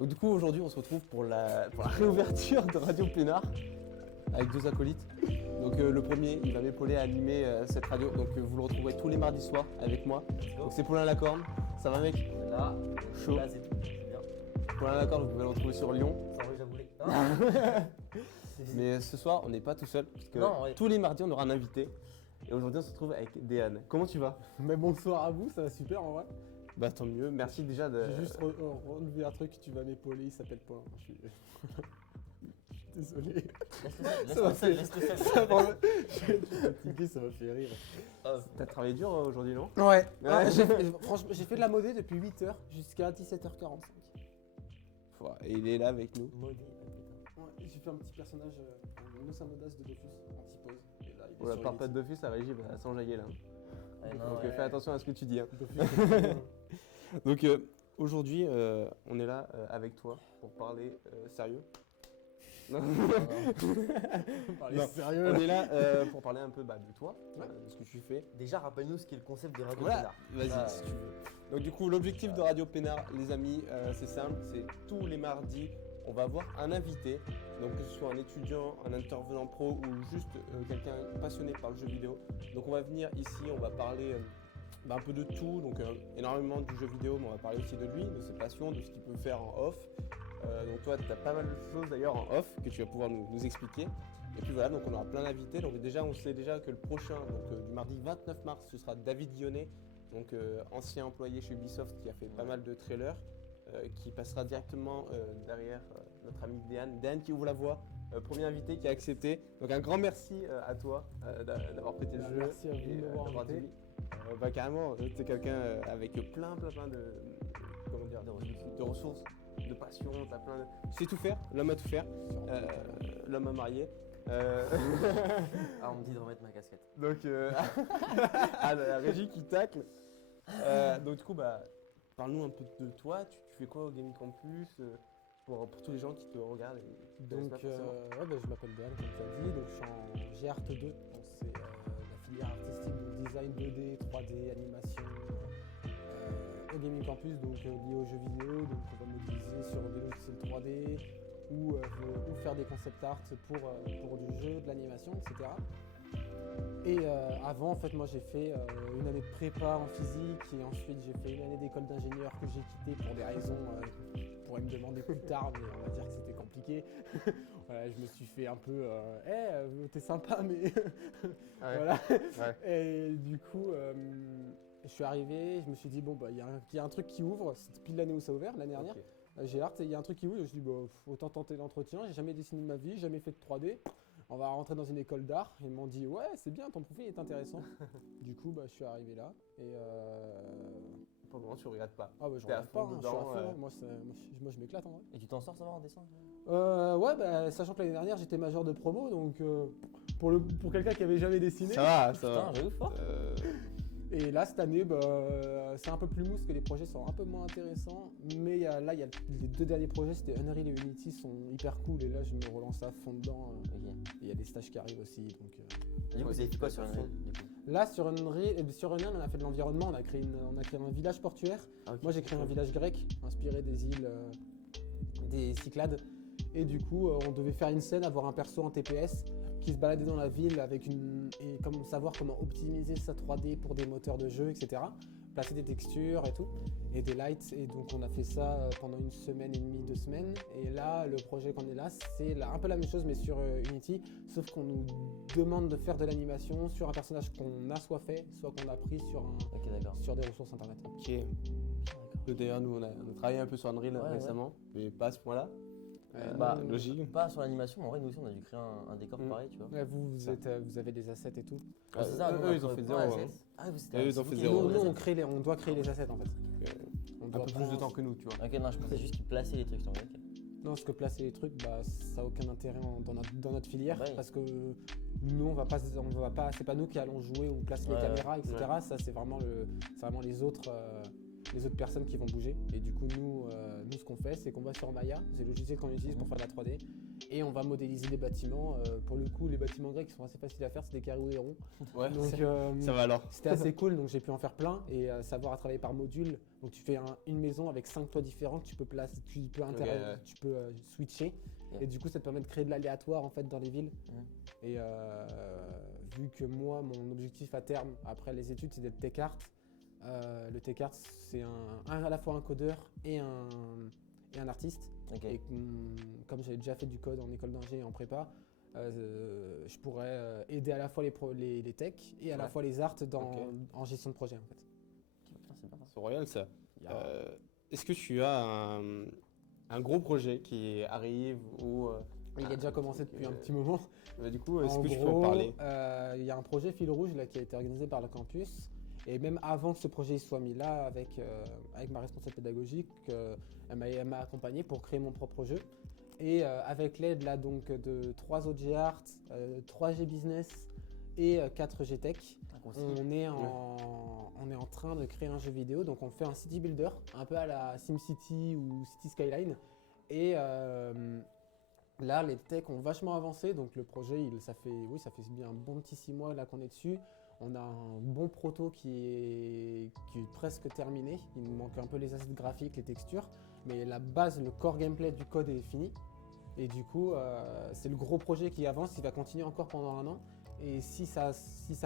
Donc du coup aujourd'hui on se retrouve pour la réouverture de Radio Pénard avec deux acolytes. Donc le premier il va m'épauler à animer cette radio, donc vous le retrouverez tous les mardis soirs avec moi. Donc c'est Paulin Lacorne, ça va mec? Là, chaud. là c'est bien. Paulin Lacorne, vous pouvez le retrouver sur Lyon. Sans rue, j'avoue. Mais ce soir on n'est pas tout seul, parce que Non, tous les mardis on aura un invité. Et aujourd'hui on se retrouve avec Déane. Comment tu vas? Mais bonsoir à vous, ça va super en vrai. Bah tant mieux, merci déjà de... J'ai juste relevé un truc, tu vas m'épauler, il s'appelle Paulin. Je suis désolé. Laisse-le seul. Je suis fatigué, ça m'a fait rire. T'as travaillé dur aujourd'hui, non? Ouais. Ouais. Franchement, j'ai fait de la modée depuis 8h jusqu'à 17h45. Et il est là avec nous. Maudit. Ouais, j'ai fait un petit personnage, un Osamodas de Dofus, anti-pose. Et là, il est On la sur part pas Unity. de Dofus, la régie va s'enjailler là. Ouais, non, Donc ouais, fais attention à ce que tu dis. Hein. Dofus, c'est très bien. Donc aujourd'hui, on est là avec toi pour parler sérieux. Non. Parler Non, sérieux. On est là pour parler un peu de toi, de ce que tu fais. Déjà, rappelle-nous ce qu'est le concept de Radio Voilà, Pénard. vas-y Ah, si tu veux. Donc du coup, l'objectif de Radio Pénard, les amis, c'est simple, c'est tous les mardis, on va avoir un invité. Donc que ce soit un étudiant, un intervenant pro ou juste quelqu'un passionné par le jeu vidéo. Donc on va venir ici, on va parler un peu de tout, donc énormément du jeu vidéo, mais on va parler aussi de lui, de ses passions, de ce qu'il peut faire en off. Donc toi, tu as pas mal de choses d'ailleurs en off que tu vas pouvoir nous expliquer. Et puis voilà, donc on aura plein d'invités. Donc déjà, on sait déjà que le prochain, donc du mardi 29 mars, ce sera David Dionnet, donc ancien employé chez Ubisoft qui a fait pas mal de trailers, qui passera directement derrière notre ami Déane. Déane qui ouvre la voie, premier invité qui a accepté. Donc un grand merci à toi d'avoir prêté le jeu. Merci à vous et, de m'avoir d'avoir invité. dit. Carrément, tu es quelqu'un avec plein de, comment dire, de ressources de passion, t'as plein de... Tu sais tout faire, l'homme a tout faire, l'homme a marié. Ah, on me dit de remettre ma casquette. Donc, la régie qui tacle. Donc du coup, parle-nous un peu de toi, tu fais quoi au Gaming Campus pour tous les gens qui te regardent et qui te connaissent Donc, pas forcément. je m'appelle Béan, comme tu as dit, donc je suis en GART2, donc c'est la filière artistique, donc design 2D, 3D, animation, au Gaming Campus, donc lié aux jeux vidéo, donc on va modéliser sur des logiciels 3D ou faire des concept art pour du jeu, de l'animation, etc. Et avant, en fait, moi j'ai fait une année de prépa en physique et ensuite j'ai fait une année d'école d'ingénieur que j'ai quittée pour des raisons qu'on pourrait me demander plus tard, mais on va dire que c'était compliqué. Voilà, je me suis fait un peu t'es sympa, mais voilà. Ouais. Et du coup, je suis arrivé, je me suis dit, bon, il y a un truc qui ouvre, c'était pile l'année où ça a ouvert, l'année dernière. Ok. J'ai Art, et il y a un truc qui ouvre, je me suis dit, autant tenter l'entretien, j'ai jamais dessiné de ma vie, jamais fait de 3D. On va rentrer dans une école d'art. Ils m'ont dit, ouais, c'est bien, ton profil est intéressant. Du coup, je suis arrivé là. Et Pour le moment, tu regrettes pas. ah, je T'es à regarde pas, fond je suis à dedans, fond. Moi, je m'éclate en vrai. Et tu t'en sors, ça va en dessin? Ouais, sachant que l'année dernière, j'étais major de promo, donc pour quelqu'un qui avait jamais dessiné. Ça va. Putain, j'avoue fort. Et là, cette année, c'est un peu plus mou parce que les projets sont un peu moins intéressants. Mais là, il y a les 2 derniers projets, c'était Unreal et Unity, sont hyper cool. Et là, je me relance à fond dedans. Ok. Et il y a des stages qui arrivent aussi. Donc, Et du coup, vous avez fait quoi sur Unreal du coup? là, sur Unreal, on a fait de l'environnement. On a créé un village portuaire. Ah, ok. Moi, j'ai créé un village grec inspiré des îles des Cyclades. Et du coup, on devait faire une scène, avoir un perso en TPS qui se baladait dans la ville et savoir comment optimiser sa 3D pour des moteurs de jeu, etc. Placer des textures et tout, et des lights. Et donc, on a fait ça pendant 1 semaine et demie, 2 semaines. Et là, le projet qu'on est là, c'est un peu la même chose, mais sur Unity, sauf qu'on nous demande de faire de l'animation sur un personnage qu'on a soit fait, soit qu'on a pris Ok, d'accord. sur des ressources internet. Ok. D'ailleurs, nous, on a travaillé un peu sur Unreal Ouais, récemment, mais pas à ce point-là. Logique. Pas sur l'animation, mais en vrai, nous aussi, on a dû créer un décor pareil, tu vois. Ouais, vous avez des assets et tout. Ouais, c'est ça, nous, eux, ils ont fait zéro. zéro. Hein. Ah, vous, c'était Eux, un ils ont petit fait bouquet, zéro. Nous, ouais. on doit créer les assets en fait. On Un doit peu pas- plus de temps que nous, tu vois. Ok, non, je pensais juste qu'ils plaçaient les trucs, ok. Non, parce que placer les trucs, ça n'a aucun intérêt dans notre filière, Ouais. parce que nous, on va pas, c'est pas nous qui allons jouer ou placer les Ouais, caméras, etc. ouais. Ça, c'est vraiment les autres personnes qui vont bouger. Et du coup, nous, ce qu'on fait, c'est qu'on va sur Maya, c'est le logiciel qu'on utilise pour faire de la 3D, et on va modéliser des bâtiments. Pour le coup, les bâtiments grecs sont assez faciles à faire, c'est des carrés ou des ronds. Ouais, Donc, ça va alors. c'était assez cool, donc j'ai pu en faire plein et savoir à travailler par module. Donc tu fais une maison avec 5 toits différents que tu peux placer, ouais. tu peux switcher. Ok. Et du coup, ça te permet de créer de l'aléatoire en fait dans les villes. Et vu que moi, mon objectif à terme après les études, c'est d'être tech art. Le tech art, c'est à la fois un codeur et un artiste. Ok. Et comme j'avais déjà fait du code en école d'ingé et en prépa, je pourrais aider à la fois les techs et à la Ouais. fois les arts Ok. en gestion de projet en fait. Putain, c'est bien ça. C'est royal ça. Est-ce que tu as un gros projet qui arrive ou Il a déjà commencé depuis un petit moment. du coup, est-ce En que tu peux en gros, parler? il y a un projet Fil Rouge là, qui a été organisé par le campus. Et même avant que ce projet soit mis là, avec ma responsable pédagogique, elle m'a accompagné pour créer mon propre jeu. Et avec l'aide là donc de 3 autres G-Art, 3 G-Business et 4 G-Tech, on est en train de créer un jeu vidéo. Donc on fait un city builder, un peu à la SimCity ou City Skyline. Et là, les techs ont vachement avancé. Donc le projet, ça fait bien un bon petit 6 mois là qu'on est dessus. On a un bon proto qui est presque terminé. Il nous manque un peu les assets graphiques, les textures. Mais la base, le core gameplay du code est fini. Et du coup, c'est le gros projet qui avance. Il va continuer encore pendant 1 an. Et si ça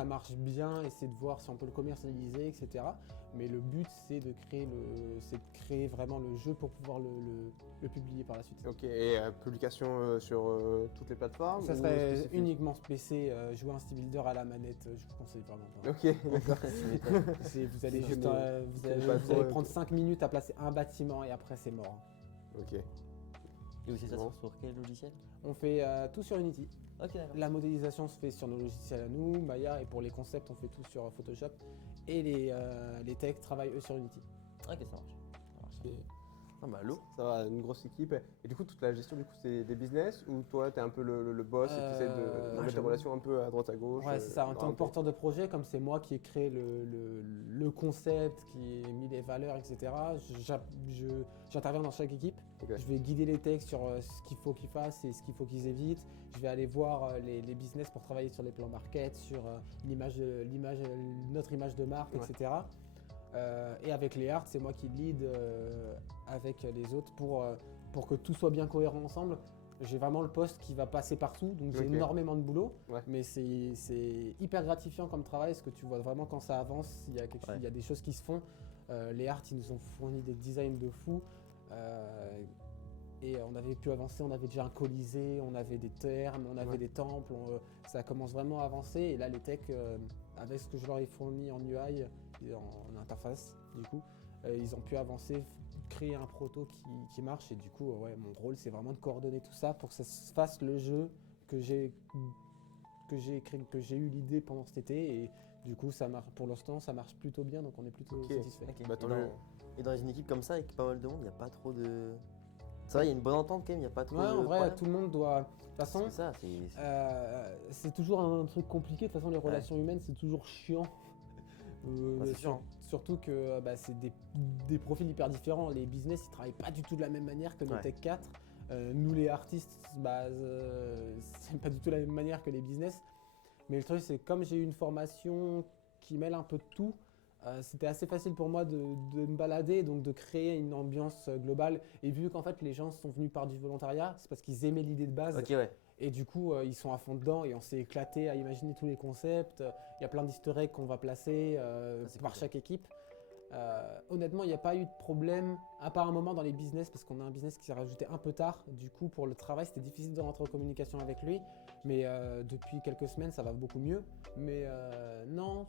marche bien, essayer de voir si on peut le commercialiser, etc. Mais le but, c'est de créer vraiment le jeu pour pouvoir le publier par la suite. Ok, et publication sur toutes les plateformes? Ça ou serait spécifique? uniquement PC, jouer un style builder à la manette, je vous conseille vraiment pas. Ok, d'accord. Vous allez juste connais- vous connais allez, pas vous trop, allez prendre 5 minutes à placer un bâtiment et après c'est mort. Ok. Et vous, c'est ça Bon. sur quel logiciel? On fait tout sur Unity. Ok, d'accord. La modélisation se fait sur nos logiciels à nous, Maya, et pour les concepts on fait tout sur Photoshop. Et les techs travaillent eux sur Unity. Ok, ça marche. Et Ah bah lourd. Ça va, une grosse équipe. Et du coup, toute la gestion, du coup, c'est des business ou toi, tu es un peu le boss et tu essaies de mettre des j'avoue. relations un peu à droite à gauche Ouais, c'est ça. En tant que orienter. porteur de projet, comme c'est moi qui ai créé le concept, qui ai mis les valeurs, etc., j'interviens dans chaque équipe. Ok. Je vais guider les techs sur ce qu'il faut qu'ils fassent et ce qu'il faut qu'ils évitent. Je vais aller voir les business pour travailler sur les plans market, sur notre image de marque, Ouais. etc. Et avec les arts, c'est moi qui lead avec les autres pour que tout soit bien cohérent ensemble. J'ai vraiment le poste qui va passer partout, donc j'ai Ok. énormément de boulot, Ouais. mais c'est hyper gratifiant comme travail, parce que tu vois vraiment quand ça avance, il y a, il y a des choses qui se font. Les arts, ils nous ont fourni des designs de fou, et on avait pu avancer, on avait déjà un colisée, on avait des thermes, on avait Ouais. des temples, ça commence vraiment à avancer, et là les techs, avec ce que je leur ai fourni en UI, et en interface du coup, ils ont pu avancer, créer un proto qui marche, et du coup ouais, mon rôle c'est vraiment de coordonner tout ça pour que ça se fasse le jeu que j'ai écrit, que j'ai eu l'idée pendant cet été, et du coup ça marche, pour l'instant ça marche plutôt bien, donc on est plutôt Ok. satisfait. Ok. Bah, Et tant dans- mieux. Et dans une équipe comme ça, avec pas mal de monde, il n'y a pas trop de. C'est vrai, il y a une bonne entente quand même, il n'y a pas trop Ouais, de. en vrai problèmes. tout le monde doit, de toute façon C'est ça, c'est toujours un truc compliqué, de toute façon les relations humaines c'est toujours chiant. c'est sûr, hein. Surtout que bah, c'est des profils hyper différents. Les business, ils travaillent pas du tout de la même manière que nos Ouais. Tech 4. Nous, les artistes, bah, c'est pas du tout la même manière que les business. Mais le truc, c'est comme j'ai eu une formation qui mêle un peu de tout, c'était assez facile pour moi de me balader, donc de créer une ambiance globale. Et vu qu'en fait, les gens sont venus par du volontariat, c'est parce qu'ils aimaient l'idée de base. Ok, ouais. Et du coup, ils sont à fond dedans et on s'est éclaté à imaginer tous les concepts. Il y a plein d'easter eggs qu'on va placer c'est par cool, chaque équipe. Honnêtement, il n'y a pas eu de problème, à part un moment dans les business, parce qu'on a un business qui s'est rajouté un peu tard. Du coup, pour le travail, c'était difficile de rentrer en communication avec lui. Mais depuis quelques semaines, ça va beaucoup mieux. Mais non,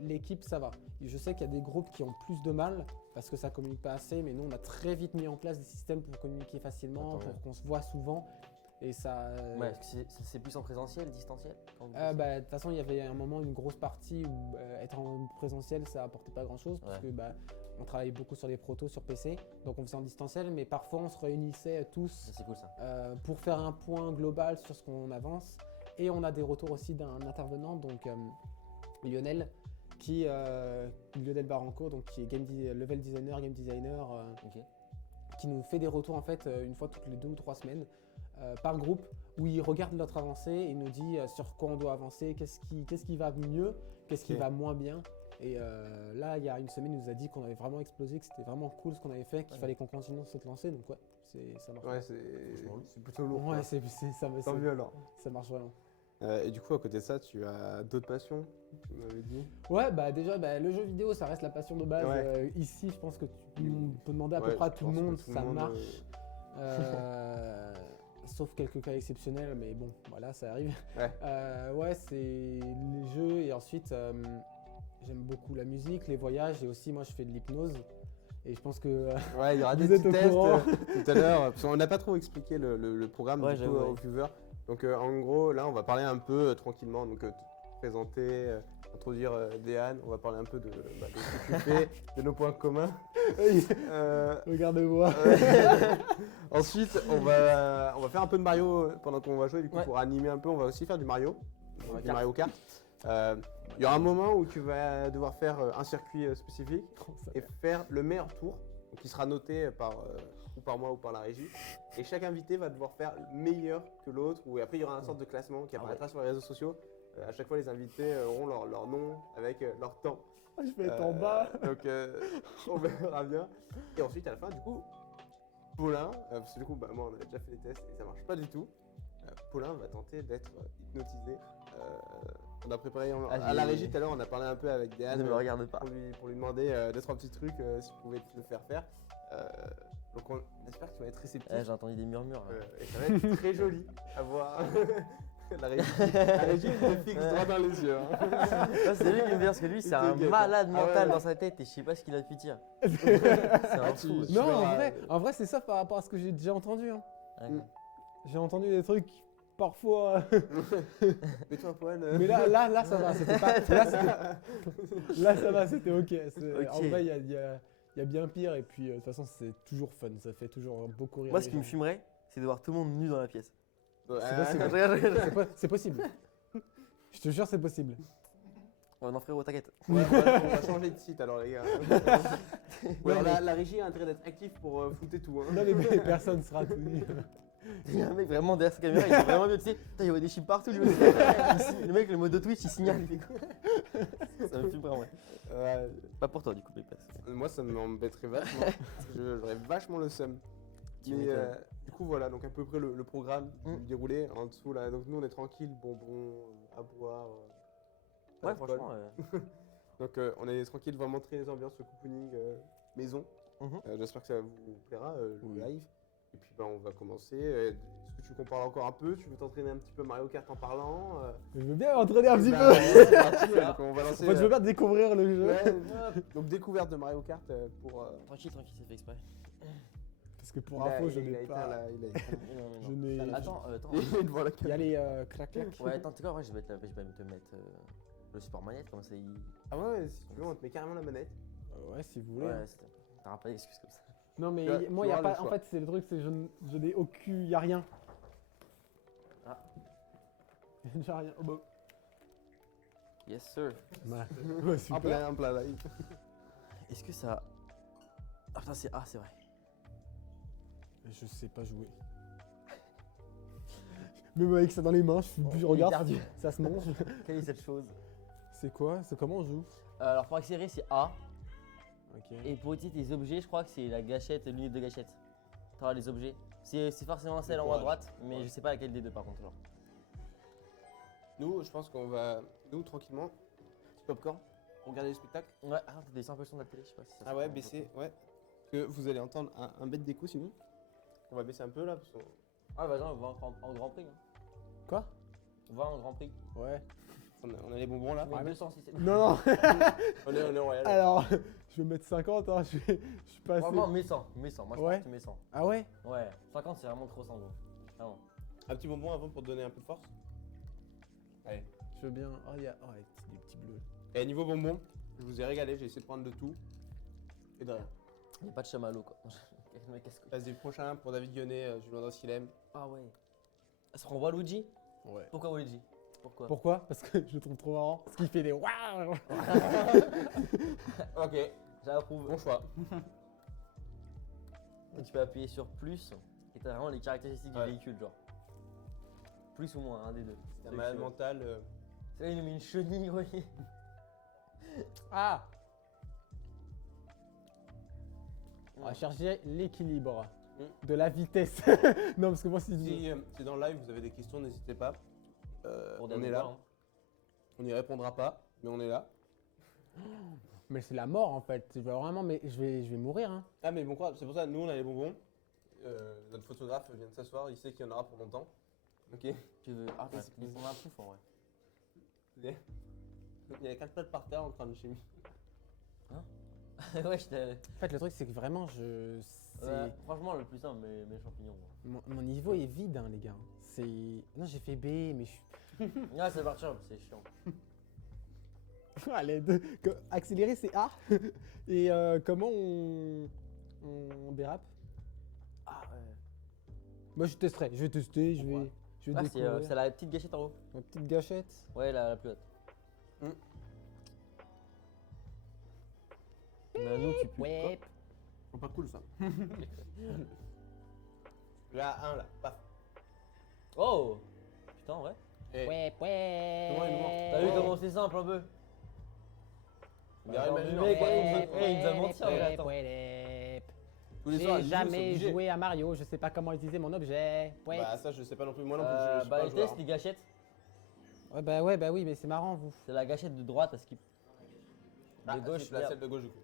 l'équipe, ça va. Et je sais qu'il y a des groupes qui ont plus de mal parce que ça communique pas assez. Mais nous, on a très vite mis en place des systèmes pour communiquer facilement, Attends, pour qu'on se voit souvent. Et ça. Ouais, parce que c'est plus en présentiel, distanciel quand vous Bah, bossez de toute façon, il y avait un moment, une grosse partie où être en présentiel, ça apportait pas grand chose parce Ouais. que bah, on travaillait beaucoup sur les protos sur PC, donc on faisait en distanciel, mais parfois on se réunissait tous Ça, c'est cool ça. pour faire un point global sur ce qu'on avance. Et on a des retours aussi d'un intervenant, donc Lionel, Lionel Barranco, donc qui est level designer, game designer, Ok. qui nous fait des retours en fait une fois toutes les 2 ou 3 semaines par groupe, où il regarde notre avancée et il nous dit sur quoi on doit avancer, qu'est-ce qui va mieux, qu'est-ce qui Ok. va moins bien. Et là, il y a une semaine, il nous a dit qu'on avait vraiment explosé, que c'était vraiment cool ce qu'on avait fait, qu'il Ouais. fallait qu'on continue de se lancer. Donc ouais, ça marche. Ouais, Franchement, c'est plutôt lourd. Ouais, quoi. ça, Tant mieux alors. ça marche vraiment. Et du coup, à côté de ça, tu as d'autres passions, tu m'avais dit. Ouais, bah déjà, bah, le jeu vidéo, ça reste la passion de base. Ouais. Ici, je pense que tu peux demander à peu Ouais, près à je tout le pense que monde, tout le ça monde, marche. Sauf quelques cas exceptionnels, mais bon, voilà, ça arrive. Ouais. Ouais, c'est les jeux et ensuite, j'aime beaucoup la musique, les voyages et aussi, moi, je fais de l'hypnose. Et je pense que Ouais, il y aura Vous des êtes petits au tests courant. tout à l'heure, parce qu'on n'a pas trop expliqué le programme Ouais, du coup, j'avoue, ouais. aux viewers. Donc en gros, là, on va parler un peu tranquillement, donc te présenter, introduire Déane, on va parler un peu de ce que tu fais, de nos points communs. regardez-moi. Ensuite, on va faire un peu de Mario pendant qu'on va jouer, du coup, Ouais. pour animer un peu, on va aussi faire du Mario, Ouais, du Mario Kart. Il y aura un moment où tu vas devoir faire un circuit spécifique et faire le meilleur tour, donc qui sera noté ou par moi ou par la régie. Et chaque invité va devoir faire meilleur que l'autre, ou après il y aura une sorte de classement qui apparaîtra sur les réseaux sociaux. À chaque fois, les invités auront leur nom avec leur temps. Je vais être en bas. Donc on verra bien. Et ensuite, à la fin, du coup, Paulin, parce que du coup, bah, moi, on avait déjà fait des tests et ça marche pas du tout. Paulin va tenter d'être hypnotisé. On a préparé à la régie tout à l'heure, on a parlé un peu avec Ne Déane me regarde pas. pour lui demander 2-3 petits trucs si vous pouvez le faire. Donc on espère qu'il va être réceptif. J'ai entendu des murmures. Là. Et ça va être très joli à voir. La régie me fixe droit dans les yeux. hein. Ça, c'est lui qui me dit parce que lui, c'est un T'inquiète. malade Ah ouais, mental ouais. dans sa tête et je sais pas ce qu'il a depuis dire. C'est Ah, un tu- fou. tu- Non, verras. en vrai, c'est ça par rapport à ce que j'ai déjà entendu. Hein. Ouais. Mm. J'ai entendu des trucs parfois. Mets-toi un poil. Mais là, ça va. C'était pas. Là, ça va, c'était ok. Ok. En vrai, il y a y a bien pire et puis de toute façon c'est toujours fun, ça fait toujours beaucoup rire. Moi, les ce qui me gens. fumerait, c'est de voir tout le monde nu dans la pièce. Ouais, possible. Je rigole, je rigole. C'est possible. Je te jure c'est possible. Oh non, frérot, t'inquiète. Ouais, on va changer de site alors les gars. Ouais, alors, la régie a intérêt d'être active pour flouter tout. Hein. Non mais personne sera tout nu. Il y a un mec vraiment derrière sa caméra, il est vraiment bien, tu sais. Putain, il voit des chips partout, lui aussi. Le mec, le mode de Twitch, il signale. Il fait quoi ça me fume vraiment, ouais. Ouais. Pas pour toi, du coup, mais passe. Moi ça m'embêterait vachement. J'aurais vachement le seum. Tu Mais m'étonnes. du coup voilà, donc à peu près le programme Mm. déroulé en dessous là. Donc nous on est tranquille, bonbons, à boire. pas Ouais, d'alcool. franchement. Donc on est tranquille, vraiment très les ambiances cocooning maison. Mhm. J'espère que ça vous plaira le Oui. live. Et puis on va commencer. Est-ce que tu veux qu'on parle encore un peu? Tu veux t'entraîner un petit peu Mario Kart en parlant Je veux bien m'entraîner un petit Bah, peu. c'est parti, donc on va lancer. En fait, je veux bien découvrir le jeu. ouais, donc découverte de Mario Kart pour. Tranquille, tranquille, c'est fait exprès. Parce que pour il a- info, je il a n'ai éteint pas. la- il a éteint. Non, mais Je non. n'ai. Attends, attends. Il est devant la Il y a caméra. les crac-clac. Ouais, attends, tu sais quoi, ouais, je vais te mettre le support manette, comme ça il. Ah ouais, si tu veux, on te met carrément la manette. Ouais, si vous voulez. Ouais, t'auras pas d'excuses comme ça. Non mais Tu moi, il y a auras le pas. En choix. fait, c'est le truc, c'est je n'ai aucun. Il y a rien. Ah. Il y a rien. Oh, bah. Yes, sir. Ouais, En super. plein live. Est-ce que ça. Ah putain, c'est. Ah, c'est vrai. Je sais pas jouer. Même avec ça dans les mains, je regarde, perdu. ça se mange. Quelle est cette chose C'est quoi? C'est comment on joue? Alors, pour accélérer, c'est A. Ok. Et pour utiliser les objets, je crois que c'est la gâchette, l'unité de gâchette. T'auras les objets. C'est forcément celle en haut à droite, mais Ouais. je sais pas laquelle des deux par contre. Genre. Nous, je pense qu'on va. Nous, tranquillement. Petit popcorn. Regarder le spectacle. Ouais, ah, t'as des impressions de la télé, je sais pas si ça Ah se ouais, prend en baisser, ouais. Parce que vous allez entendre un bête d'écho sinon. On va baisser un peu là. Parce qu'on- photo. Ah, vas-y, on va en Grand Prix. Hein. Quoi? On va en Grand Prix. Ouais. on a les bonbons là. Mais mais- 206. Non, non. On est royal. Alors, je vais mettre 50, hein. Je suis pas assez. Franchement, mets 100. Mets 100. Moi, je Ouais. pense que tu mets 100. Ah ouais? Ouais, 50, c'est vraiment trop 100 gros. Vraiment. Un petit bonbon avant pour te donner un peu de force. Allez. Je veux bien. Oh, il y a des petits bleus. Et niveau bonbons, je vous ai régalé. J'ai essayé de prendre de tout. Et de rien. Il n'y a pas de chamallow quoi. Le mec casse-couille. Passe des prochains pour David Guionnet, Julien Drossilem. Ah ouais. Ça se prend Waluigi. Ouais. Pourquoi Waluigi? Pourquoi? Pourquoi? Parce que je le trouve trop marrant. Parce qu'il fait des waouh. Ok, J'approuve. bon choix. Et tu peux appuyer sur plus et t'as vraiment les caractéristiques Ouais. du véhicule, genre. Plus ou moins, un des deux. C'est un malade mental. C'est là, il nous met une chenille, oui. Ah. On va chercher l'équilibre de la vitesse. Non, parce que moi, Si dans le live vous avez des questions, n'hésitez pas. Pour On est là. On n'y répondra pas, mais on est là. Mais c'est la mort en fait. Je vais vraiment, mais je vais mourir. Hein. Ah mais bon quoi, c'est pour ça, nous on a les bonbons. Notre photographe vient de s'asseoir, il sait qu'il y en aura pour longtemps. Ok. Tu veux. Ah, Ouais, t'as c'est ils sont un pouf en vrai. Il y a 4 pattes par terre en train de chimie. Ouais, je t'ai. En fait, le truc, c'est que vraiment, Franchement, le plus simple, mes champignons. mon niveau est vide, hein, les gars. Non, j'ai fait B, mais Ah, c'est parti, c'est chiant. Allez, accélérer, c'est A. Et comment on dérape? Ah, ouais. Moi, je testerai. Je vais tester. Je vais Ah, découvrir. c'est la petite gâchette en haut. Ma petite gâchette. Ouais, la plus haute. Nano, tu peux. Ouais. C'est pas cool ça. Là, un là, paf. Oh Putain, en vrai. Et Ouais. Comment il est mort T'as vu comment c'est simple un peu? on dirait Genre, imagine, le mec, en ouais, vrai, il nous a menti, en vrai, attends. tous les soirs, J'ai il joue, c'est jamais obligé. joué à Mario. Je sais pas comment utiliser mon objet. Ouais. Bah ça je sais pas non plus, moi non plus je suis Bah, pas les un joueur. tests, les gâchettes. Ouais, bah oui, mais c'est marrant, vous. C'est la gâchette de droite à skip. Ah, De gauche, c'est la merde. celle de gauche du coup.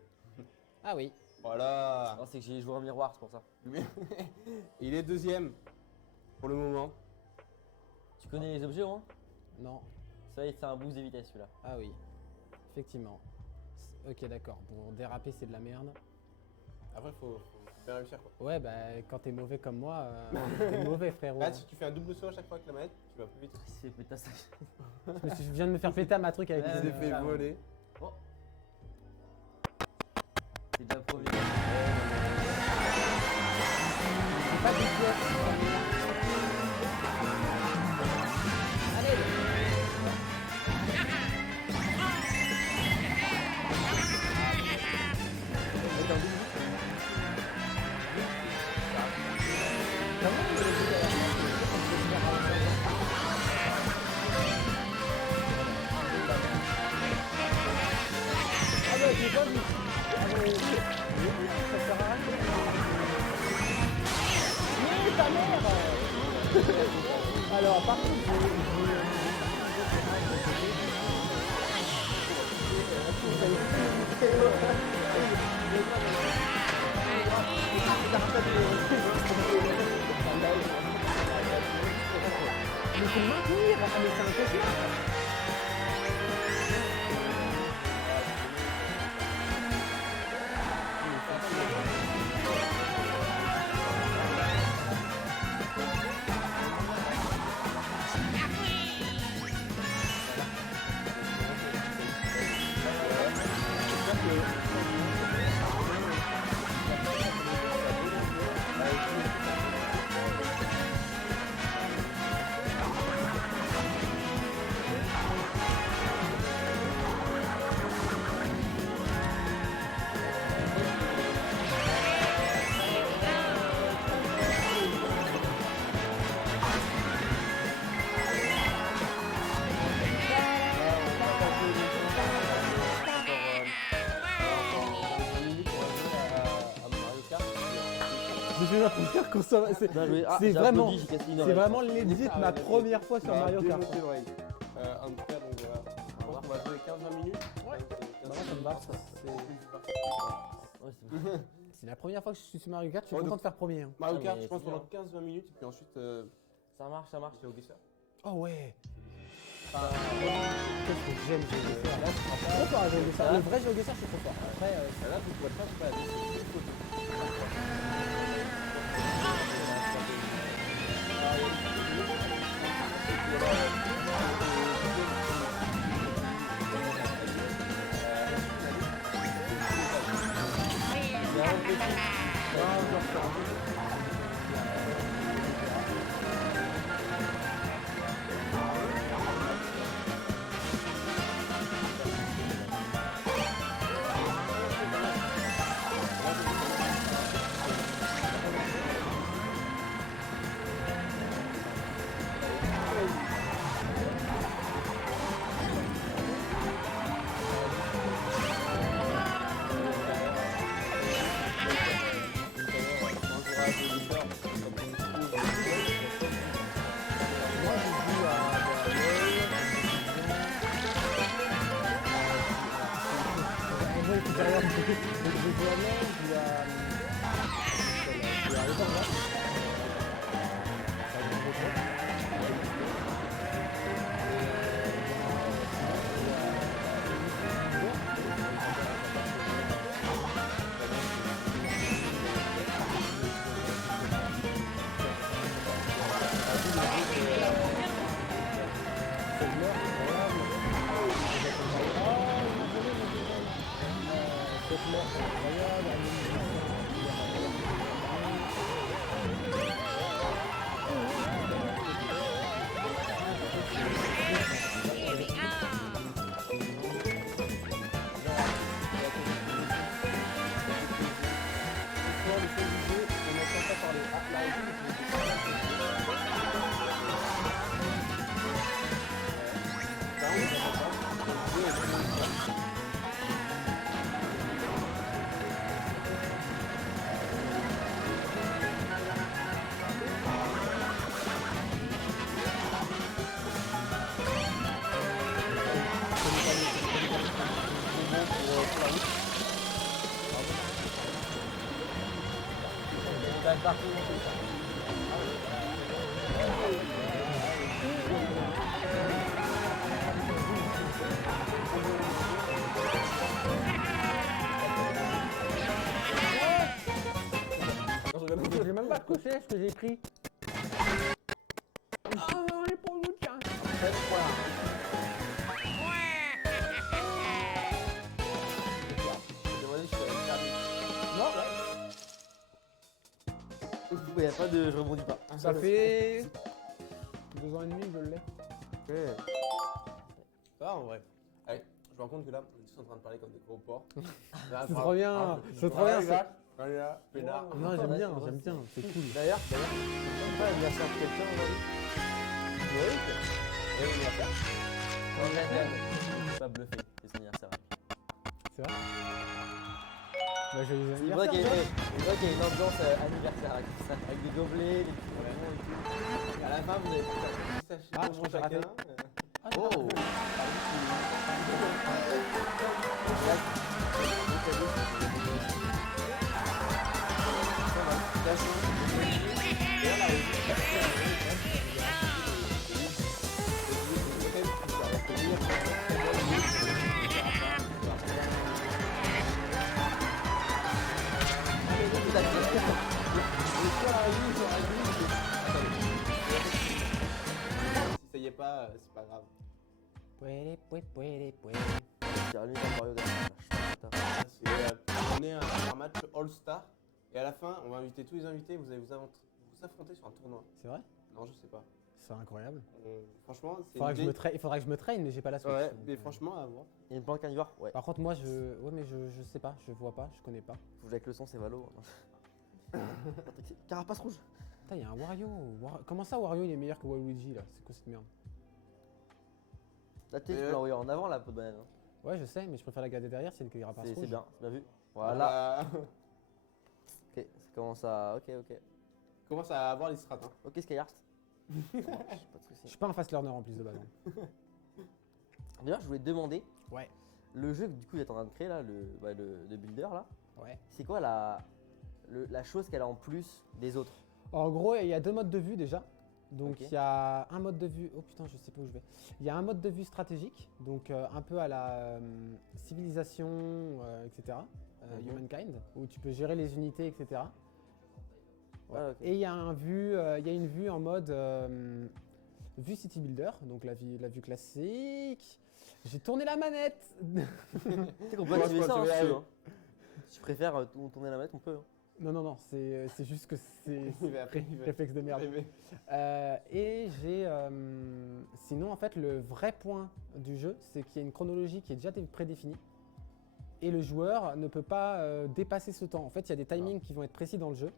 Ah oui. Voilà. Non, c'est que j'ai joué un miroir, c'est pour ça. Il est deuxième pour le moment. Tu connais les objets, hein? Non. Ça y est, c'est un boost de vitesse celui-là. Ah oui. Effectivement. Ok, d'accord. Bon, déraper, c'est de la merde. Après faut bien réussir quoi. Ouais, bah quand t'es mauvais comme moi, t'es mauvais, frérot. Là si tu fais un double saut à chaque fois avec la manette, tu vas plus vite. Il s'est fait tasser. Je viens de me faire péter à ma truc avec Ouais, Il les s'est fait ça, voler. C'est déjà promis. Ah bah j'ai pas vu. Ah bah, ça sert à rien. Mais ta mère. Alors par contre, mais faut le maintenir. Ah mais c'est un cauchemar. C'est la première console. Bien joué. Ah, C'est j'ai vraiment- applaudi, j'ai cassé une C'est oreille. vraiment legit ma première fois sur Mario Kart. En tout cas, donc voilà. Je pense qu'on va jouer 15-20 minutes. Ouais. Bah, moi, ça me va. Ouais, c'est bon. C'est la première fois que je suis sur Mario Kart, je suis Ouais, content donc- de faire premier. Hein. Mario Ah, Kart, mais je pense c'est pendant 15-20 minutes, et puis ensuite. Ça marche, c'est au guesseur. Oh ouais. Qu'est-ce que j'aime GeoGuessr. Là, je suis trop fort à GeoGuessr. Le vrai GeoGuessr, c'est trop fort. Après, Là, vous pouvez pas J'ai même pas coché ce que j'ai écrit. Ah non, les pour nous, tiens. Non, Il y a pas de. Je rebondis pas. Ça fait 2 ans et demi que je l'ai. Ok. Ça va en vrai. Allez, je me rends compte que là, on est tous en train de parler comme des gros porcs. C'est trop bien, c'est trop bien. Allez là, pénard. Non, j'aime bien, c'est cool. D'ailleurs, c'est pas l'anniversaire de quelqu'un aujourd'hui. Oui. Et on va faire. Je pas bluffé, c'est son anniversaire. C'est vrai. Bah, joyeux C'est vrai anniversaire. qu'il y a une ambiance anniversaire avec tout ça, avec des gobelets, des petits bonbons et tout. Et à la fin, vous avez tout sachet Ah, de je bon crois que j'ai chacun. Oh. Si ça y est pas, c'est pas grave. C'est rallumé par Mario derrière. On est un match All-Star et à la fin, on va inviter tous les invités. Vous allez vous affronter sur un tournoi. C'est vrai. Non, je sais pas. C'est incroyable. Franchement, c'est. Il faudra que je me traîne, mais j'ai pas la Switch. Ouais, donc, mais franchement, à voir. Il y a une planque carnivore. Ouais. Par contre, moi, mais je sais pas, je vois pas, je connais pas. Faut que avec le son, c'est Valo. Carapace rouge. Putain, il y a un Wario. Comment ça, Wario, il est meilleur que Waluigi là? C'est quoi cette merde? Là, tu peux l'envoyer en avant, la peau de banane. Hein. Ouais, je sais, mais je préfère la garder derrière, c'est le carapace rouge. C'est bien, c'est bien vu. Voilà. Voilà. Ok, ça commence à. Ok. Commence à avoir les strats. Hein. Ok, Skyheart. Pas de Je soucis. suis pas un fast learner en plus de base. Hein. D'ailleurs, je voulais te demander. Ouais. Le jeu que du coup, vous êtes en train de créer là, le builder là. Ouais. C'est quoi la chose qu'elle a en plus des autres? En gros, il y a 2 modes de vue déjà. Donc Ok. il y a un mode de vue. Oh putain, je sais pas où je vais. Il y a un mode de vue stratégique, donc un peu à la civilisation, etc. Humankind, où tu peux gérer les unités, etc. Ouais. Ah, ok. Et il y a une vue en mode vue city builder, donc la vue classique. J'ai tourné la manette. Tu sais qu'on peut Moi, activer je ça pense hein, que si tu veux. oui. Hein. Si tu préfères tourner la manette, on peut. Hein. Non, c'est juste que c'est Il va après, il va réflexe de merde. arriver. Et j'ai. Sinon, en fait, le vrai point du jeu, c'est qu'il y a une chronologie qui est déjà prédéfinie. Et le joueur ne peut pas dépasser ce temps. En fait, il y a des timings qui vont être précis dans le jeu,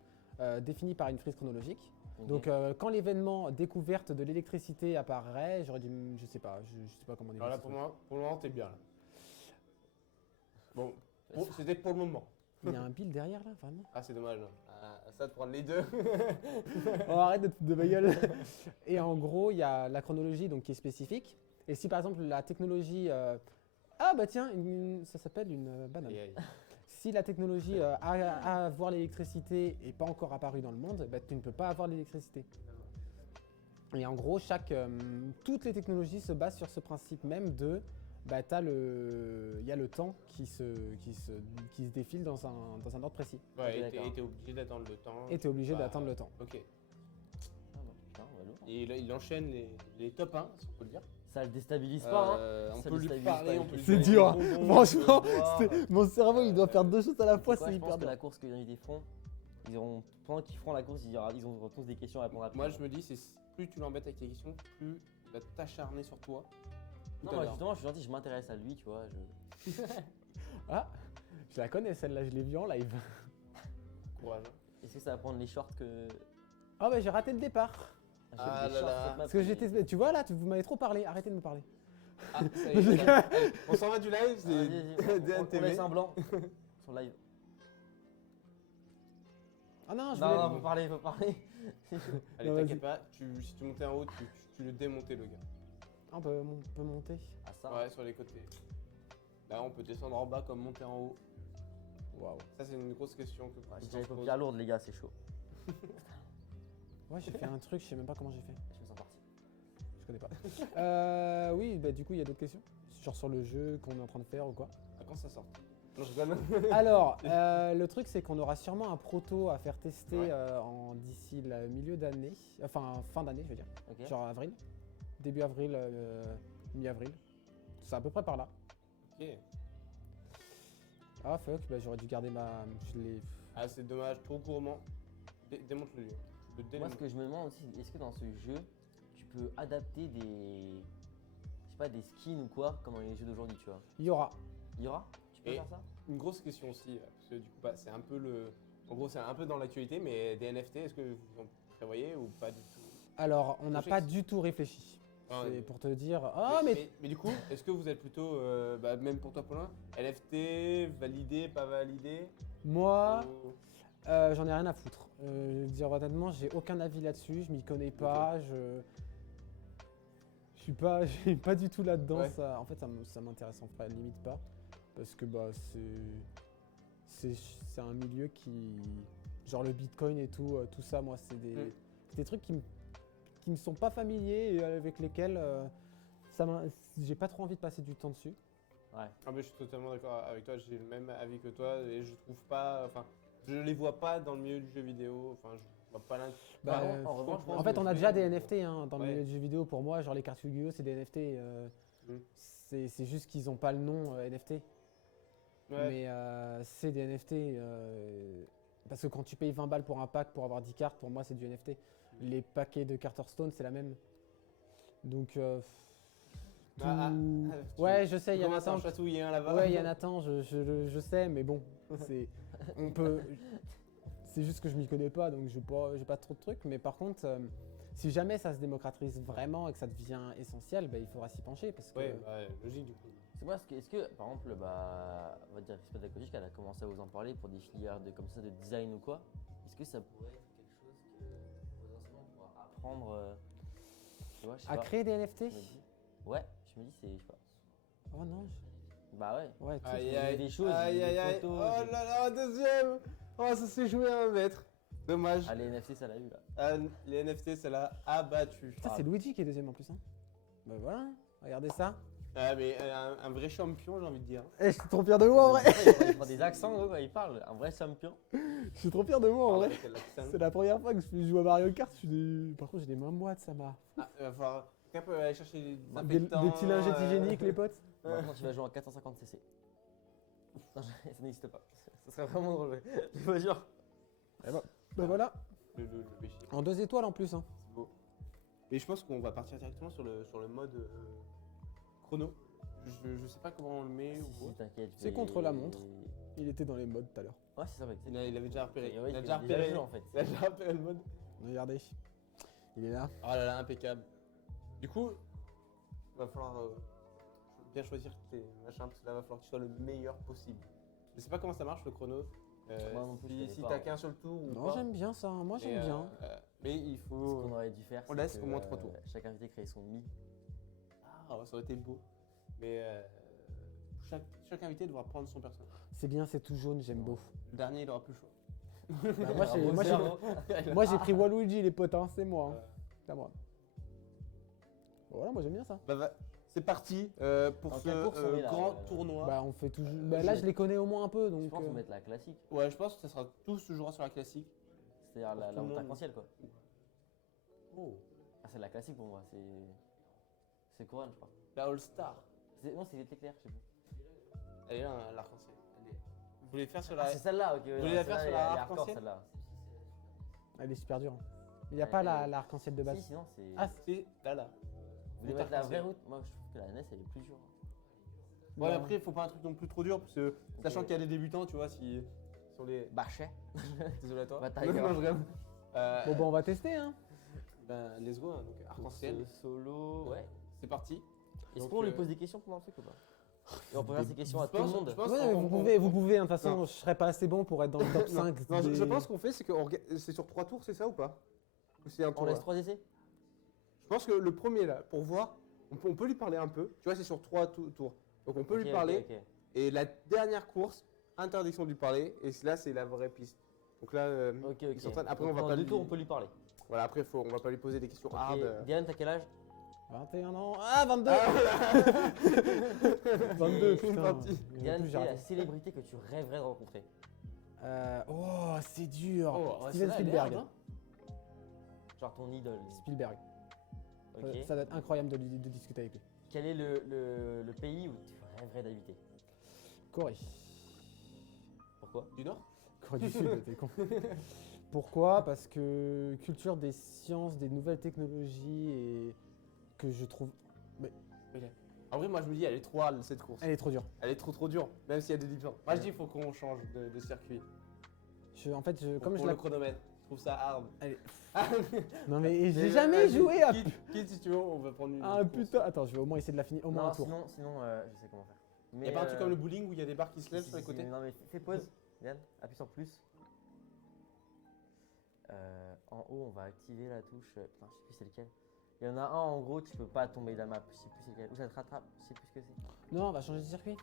définis par une frise chronologique. Ok. Donc, quand l'événement découverte de l'électricité apparaît, j'aurais dû. Je sais pas comment dire. Alors là, pour le moment, t'es bien là. Bon, c'était pour le moment. Il y a un build derrière là, vraiment. Ah, c'est dommage. Ça de prendre les deux. Oh, arrête de te foutre de ma gueule. Et en gros, il y a la chronologie donc, qui est spécifique. Et si par exemple la technologie. Ah bah tiens, ça s'appelle une banane. Aïe, aïe. Si la technologie à avoir l'électricité n'est pas encore apparue dans le monde, bah, tu ne peux pas avoir l'électricité. Et en gros, toutes les technologies se basent sur ce principe même de. Bah, il y a le temps qui se défile dans un ordre précis. Ouais, Ok, et d'accord. t'es obligé d'attendre le temps. Et tu es obligé Bah, d'attendre le temps. Ok. Ah bon, putain, ouais, lourd. Et là, il enchaîne les top 1, si on peut le dire. Ça le déstabilise pas. Hein. On Ça peut lui déstabilise parler, pas, on peut lui C'est donner dur, des hein. bonbons, Franchement, on peut boire. mon cerveau il doit faire 2 choses à la fois, Quoi, c'est je pense hyper que dur. la course que les invités font, pendant qu'ils feront la course, ils auront tous des questions à répondre après. Moi, je me dis, c'est plus tu l'embêtes avec tes questions, plus il va t'acharner sur toi. Non, Tout à moi l'heure. justement, je suis gentil, je m'intéresse à lui, tu vois. Ah, je la connais celle-là, je l'ai vue en live. Courage. hein. Est-ce que ça va prendre les shorts que. Oh bah j'ai raté le départ. Ah les là shorts, là. cette map, Parce que j'étais. Tu vois là, vous m'avez trop parlé, arrêtez de me parler. Ah, ça y est, allez, on s'en va du live, Vas-y, c'est vas-y, on DNTV. laisse un blanc sur live. Ah non, je Non, voulais. non, faut parler, faut parler. Allez, Non, t'inquiète pas, si tu montais en haut, tu le démontais le gars. Ah, on peut monter. Ah, ça. Ouais, sur les côtés. Là, on peut descendre en bas comme monter en haut. Waouh. Ça, c'est une grosse question que Ouais, beaucoup j'ai de déjà les gens se posent. paupières lourdes, les gars, c'est chaud. Ouais, j'ai fait un truc, je sais même pas comment j'ai fait. Je me sens parti. Je connais pas. Oui, bah du coup, il y a d'autres questions. Genre sur le jeu qu'on est en train de faire ou quoi. À quand ça sort? Non, je rigole. Alors, le truc, c'est qu'on aura sûrement un proto à faire tester Ouais. d'ici le milieu d'année. Enfin, fin d'année, je veux dire. Ok. Genre avril. Début avril, mi-avril. C'est à peu près par là. Ok. Ah fuck, bah j'aurais dû garder ma. Je l'ai. Ah, c'est dommage, trop gourmand. Démontre-le lui. Moi, ce que je me demande aussi, est-ce que dans ce jeu, tu peux adapter des. Je sais pas, des skins ou quoi, comme dans les jeux d'aujourd'hui, tu vois? Il y aura. Il y aura? Tu peux Et- faire ça? Une grosse question aussi, parce que du coup, c'est un peu le. En gros, c'est un peu dans l'actualité, mais des NFT, est-ce que vous en prévoyez ou pas du tout? Alors, on n'a Je sais pas que- du tout réfléchi. Ah, C'est mais- pour te dire. Ah, mais du coup, est-ce que vous êtes plutôt, même pour toi, Paulin, NFT, validé, pas validé moi, ou- j'en ai rien à foutre. Je veux dire honnêtement, j'ai aucun avis là-dessus. Je m'y connais pas. Je suis pas, je suis pas du tout là-dedans. Ouais. Ça, en fait, ça m'intéresse en fait limite pas, parce que bah c'est un milieu qui, genre le Bitcoin et tout ça, moi c'est des trucs qui me sont pas familiers et avec lesquels j'ai pas trop envie de passer du temps dessus. Ouais. Ah, mais je suis totalement d'accord avec toi, j'ai le même avis que toi et je trouve pas. Enfin, je les vois pas dans le milieu du jeu vidéo, enfin, je vois pas l'intérêt. Bah, Par contre, en revanche, En fait, on a déjà des NFT hein, dans le Ouais. milieu du jeu vidéo. Pour moi, genre les cartes Yu-Gi-Oh, c'est des NFT. Mm. C'est juste qu'ils n'ont pas le nom NFT. Ouais. Mais c'est des NFT. Parce que quand tu payes 20 balles pour un pack pour avoir 10 cartes, pour moi, c'est du NFT. Les paquets de carte Hearthstone, c'est la même. Donc. Tout- Ouais, je sais, il y a commences à en Nathan. chatouiller un là-bas. Ouais, il y a Nathan, je sais, mais bon, c'est. On peut. C'est juste que je m'y connais pas, donc j'ai pas trop de trucs. Mais par contre, si jamais ça se démocratise vraiment et que ça devient essentiel, bah, il faudra s'y pencher parce que. Ouais, logique du coup. C'est moi, est-ce que, par exemple, bah, on va dire Respect pédagogique, elle a commencé à vous en parler pour des filières comme ça de design ou quoi? Est-ce que ça pourrait être quelque chose que potentiellement on pourra apprendre, tu vois, je sais À pas. créer des NFT? Je me dis- Ouais, je me dis, c'est, je sais pas. Oh non. Bah ouais. Ouais, tout- Aïe j'ai aïe, des choses, aïe j'ai aïe des aïe. photos, Oh j'ai- là là, deuxième. Oh, ça s'est joué à 1 mètre. Dommage. Ah, les NFT, ça l'a eu là. Ah, les NFT, ça l'a abattu. Putain, c'est Luigi qui est deuxième en plus. Hein. Bah voilà, regardez ça. Ah, mais un vrai champion, j'ai envie de dire. Eh, je suis trop fier de moi en vrai. Il prend des accents gros, quand il parle, un vrai champion. Je suis trop fier de moi en vrai. Avec l'accent. C'est la première fois que je joue à Mario Kart. Par contre, j'ai des mains moites, ça m'a. Ah, il va falloir. Quelqu'un peut aller chercher des Des désinfectants, petits lingettes hygiéniques, les potes. Maintenant, tu vas jouer en 450 cc. Non, ça n'existe pas. Ça serait vraiment drôle. Je vous jure. Bah voilà, Le péché. en 2 étoiles en plus. Hein. C'est beau. Mais je pense qu'on va partir directement sur le mode chrono. Je sais pas comment on le met ou quoi. Si, t'inquiète. C'est contre la montre. Il était dans les modes tout à l'heure. Ouais, c'est ça, mec. Il avait déjà repéré. Et ouais, il a il déjà fait déjà repéré. le jeu, en fait. Il a déjà repéré le mode. Regardez, il est là. Oh là là, impeccable. Du coup, il va falloir bien choisir tes machins parce que là, il va falloir que tu sois le meilleur possible. Je sais pas comment ça marche le chrono. Moi non plus, je si connais t'as pas. qu'un seul tour ou Non, pas. j'aime bien ça. Moi, Mais, j'aime bien. Mais il Ce faut. qu'on aurait dû faire, on c'est laisse que, au moins 3 tours. Chaque invité crée son mi. Ah, ça aurait été beau. Mais chaque invité devra prendre son personnage. C'est bien, c'est tout jaune, j'aime beau. Le dernier, il aura plus le choix. Bah, moi, j'ai pris Waluigi, les potes, hein, c'est moi. Hein. C'est à moi. Voilà, moi j'aime bien ça. C'est parti pour En ce quelle course on est là, grand tournoi. Bah, on fait toujours. Bah, là, je les connais au moins un peu, Je donc. pense qu'on va mettre la classique, Ouais, je pense que ça sera tous se jouera sur la classique. c'est-à-dire la Tout le montagne monde. arc-en-ciel quoi. Oh, Ah, c'est la classique pour moi, c'est couronne, je crois. la All-Star. Non, c'est l'éclair, je sais plus. Elle est là, hein, l'arc-en-ciel. Vous voulez faire sur la. Ah, c'est celle-là, ok. Vous voulez la faire sur la hardcore, arc-en-ciel celle-là. Elle est super dure. Il n'y a Ouais, pas ouais. l'arc-en-ciel de base. Si, sinon c'est. Ah, Si, là. Vous voulez route mettre la vraie arc-en-ciel. route? Moi, je trouve que la NES elle est plus dure. Ouais, Non. après, il faut pas un truc non plus trop dur, parce que sachant qu'il y a des débutants, tu vois, si sur les. Bachet. Désolé à toi. Bataille, non, hein. vraiment. Bon, bah, on va tester, hein. Ben, let's go, hein, donc arc-en-ciel. Solo, ouais. C'est parti. Est-ce Donc, qu'on lui pose des questions pendant le truc ou pas? Et on peut faire ces questions à Je tout le pense- monde. je pense Ouais, qu'on- vous on- pouvez, on- de toute façon, Non. je serais pas assez bon pour être dans le top 5. Non, je pense qu'on fait, c'est que c'est sur 3 tours, c'est ça ou pas? Ou c'est un On tour laisse là 3 essais? Je pense que le premier là, pour voir, on peut lui parler un peu. Tu vois, c'est sur 3 tours. Donc on peut lui parler. Et la dernière course, interdiction de lui parler. Et là, c'est la vraie piste. Donc là, Ok, il s'entraîne. ok. Après, Donc, on va pendant pas 2 lui. tours, on peut lui parler. Voilà, après, on va pas lui poser des questions Ok. hard. Diane, t'as quel âge? 21 ans. Ah, 22 Ah, 22, C'est putain. parti. Diane, J'ai qui est raté. la célébrité que tu rêverais de rencontrer? Oh, c'est dur. Oh, ouais, Steven celle-là, elle est Spielberg. hard, Genre ton idole. Spielberg. Ok. Ça doit être incroyable de discuter avec lui. Quel est le pays où tu rêverais d'habiter? Corée. Pourquoi? Du Nord? Corée du Sud, t'es con. Pourquoi? Parce que culture des sciences, des nouvelles technologies et que je trouve. En vrai, moi je me dis, elle est trop hard cette course. Elle est trop dure. Elle est trop dure, même s'il y a des différences. Moi je dis, il faut qu'on change de circuit. En fait, comme je Pour la. le chronomètre, je trouve ça hard. Elle Non, mais j'ai Mais jamais vas-y, joué à. quitte, si tu veux, on va prendre une. Ah course. putain, attends, je vais au moins essayer de la finir, au moins Non, un tour. sinon, je sais comment faire. Il Mais y a pas un truc comme le bowling où il y a des barres qui se lèvent sur les côtés? Non, mais fais pause, Yann, appuie sur plus. En haut, on va activer la touche. Putain, je sais plus c'est lequel. Il y en a un en gros, tu peux pas tomber de la map. Je sais plus c'est lequel. Ou ça te rattrape, je sais plus ce que c'est. Non, on va changer de circuit.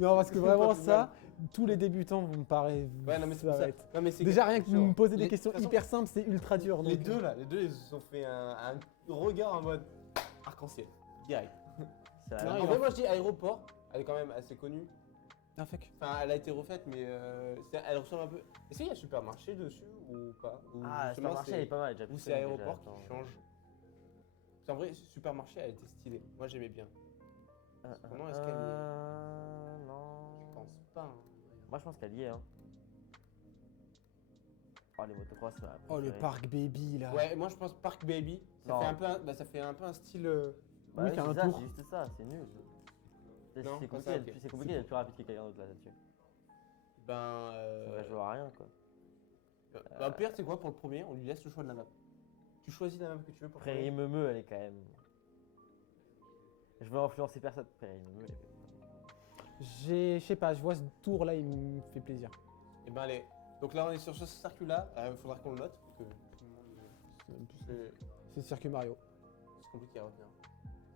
Non, parce que vraiment, ça, tous les débutants vont me paraître. Ouais, non, mais c'est pour ça. Non, mais c'est Déjà, rien que genre, me poser des les- questions de toute façon, hyper simples, c'est ultra dur. Les donc- deux là, ils se sont fait un regard en mode arc-en-ciel, direct. Ça Non, a- il En en vrai, moi je dis aéroport, elle est quand même assez connue. Ah, fuck. Enfin, elle a été refaite, mais elle ressemble un peu. Est-ce qu'il y a supermarché dessus ou pas? Ou Ah, justement, Supermarché, elle est pas mal déjà. Ou plus c'est connue aéroport déjà, qui change? Parce qu'en vrai, supermarché, elle était stylée. Moi j'aimais bien. Comment est-ce qu'elle est? Non. Je pense pas. Hein. Moi, je pense qu'elle y est. Hein. Oh, les motocross, c'est ma Oh, le préférée. parc baby là. Ouais, moi je pense Park Baby. Ça Non. fait un peu, ça fait un peu un style. Bah Oui, oui, qui a c'est un ça, tour. c'est juste ça, c'est nul. C'est Non, compliqué, pas ça, ok. c'est compliqué d'être plus rapide que quelqu'un d'autre là là-dessus. Ben. Ça va jouer à rien quoi. Bah, au pire, c'est quoi pour le premier? On lui laisse le choix de la map. Tu choisis la map que tu veux pour le Prairie premier. Meumeux, elle est quand même. Je veux influencer personne. Prairie Meumeux, elle est. Je sais pas, je vois ce tour là, il me fait plaisir. Et ben allez. Donc là, on est sur ce circuit-là. Il faudra qu'on le note. Parce que tout le monde. C'est le circuit Mario. C'est compliqué à retenir.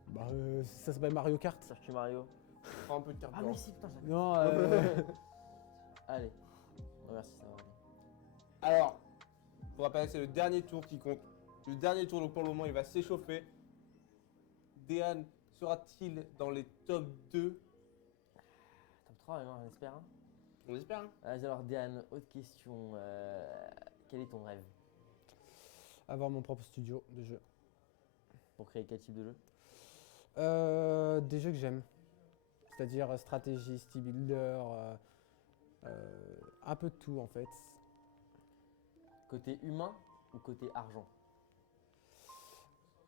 Bah, ça s'appelle Mario Kart. Circuit Mario. Prends un peu de carte Ah, mais si, putain, j'ai. Non, Allez. Oh, merci, ça va aller. Alors, pour rappel, c'est le dernier tour qui compte. Le dernier tour, donc pour le moment, il va s'échauffer. Dehan sera-t-il dans les top 2? Top 3, on espère. Hein. On espère. Hein. Vas-y, alors, Diane, autre question. Quel est ton rêve avoir mon propre studio de jeu. pour créer quel type de jeu Des jeux que j'aime. C'est-à-dire stratégie, city builder, un peu de tout en fait. Côté humain ou côté argent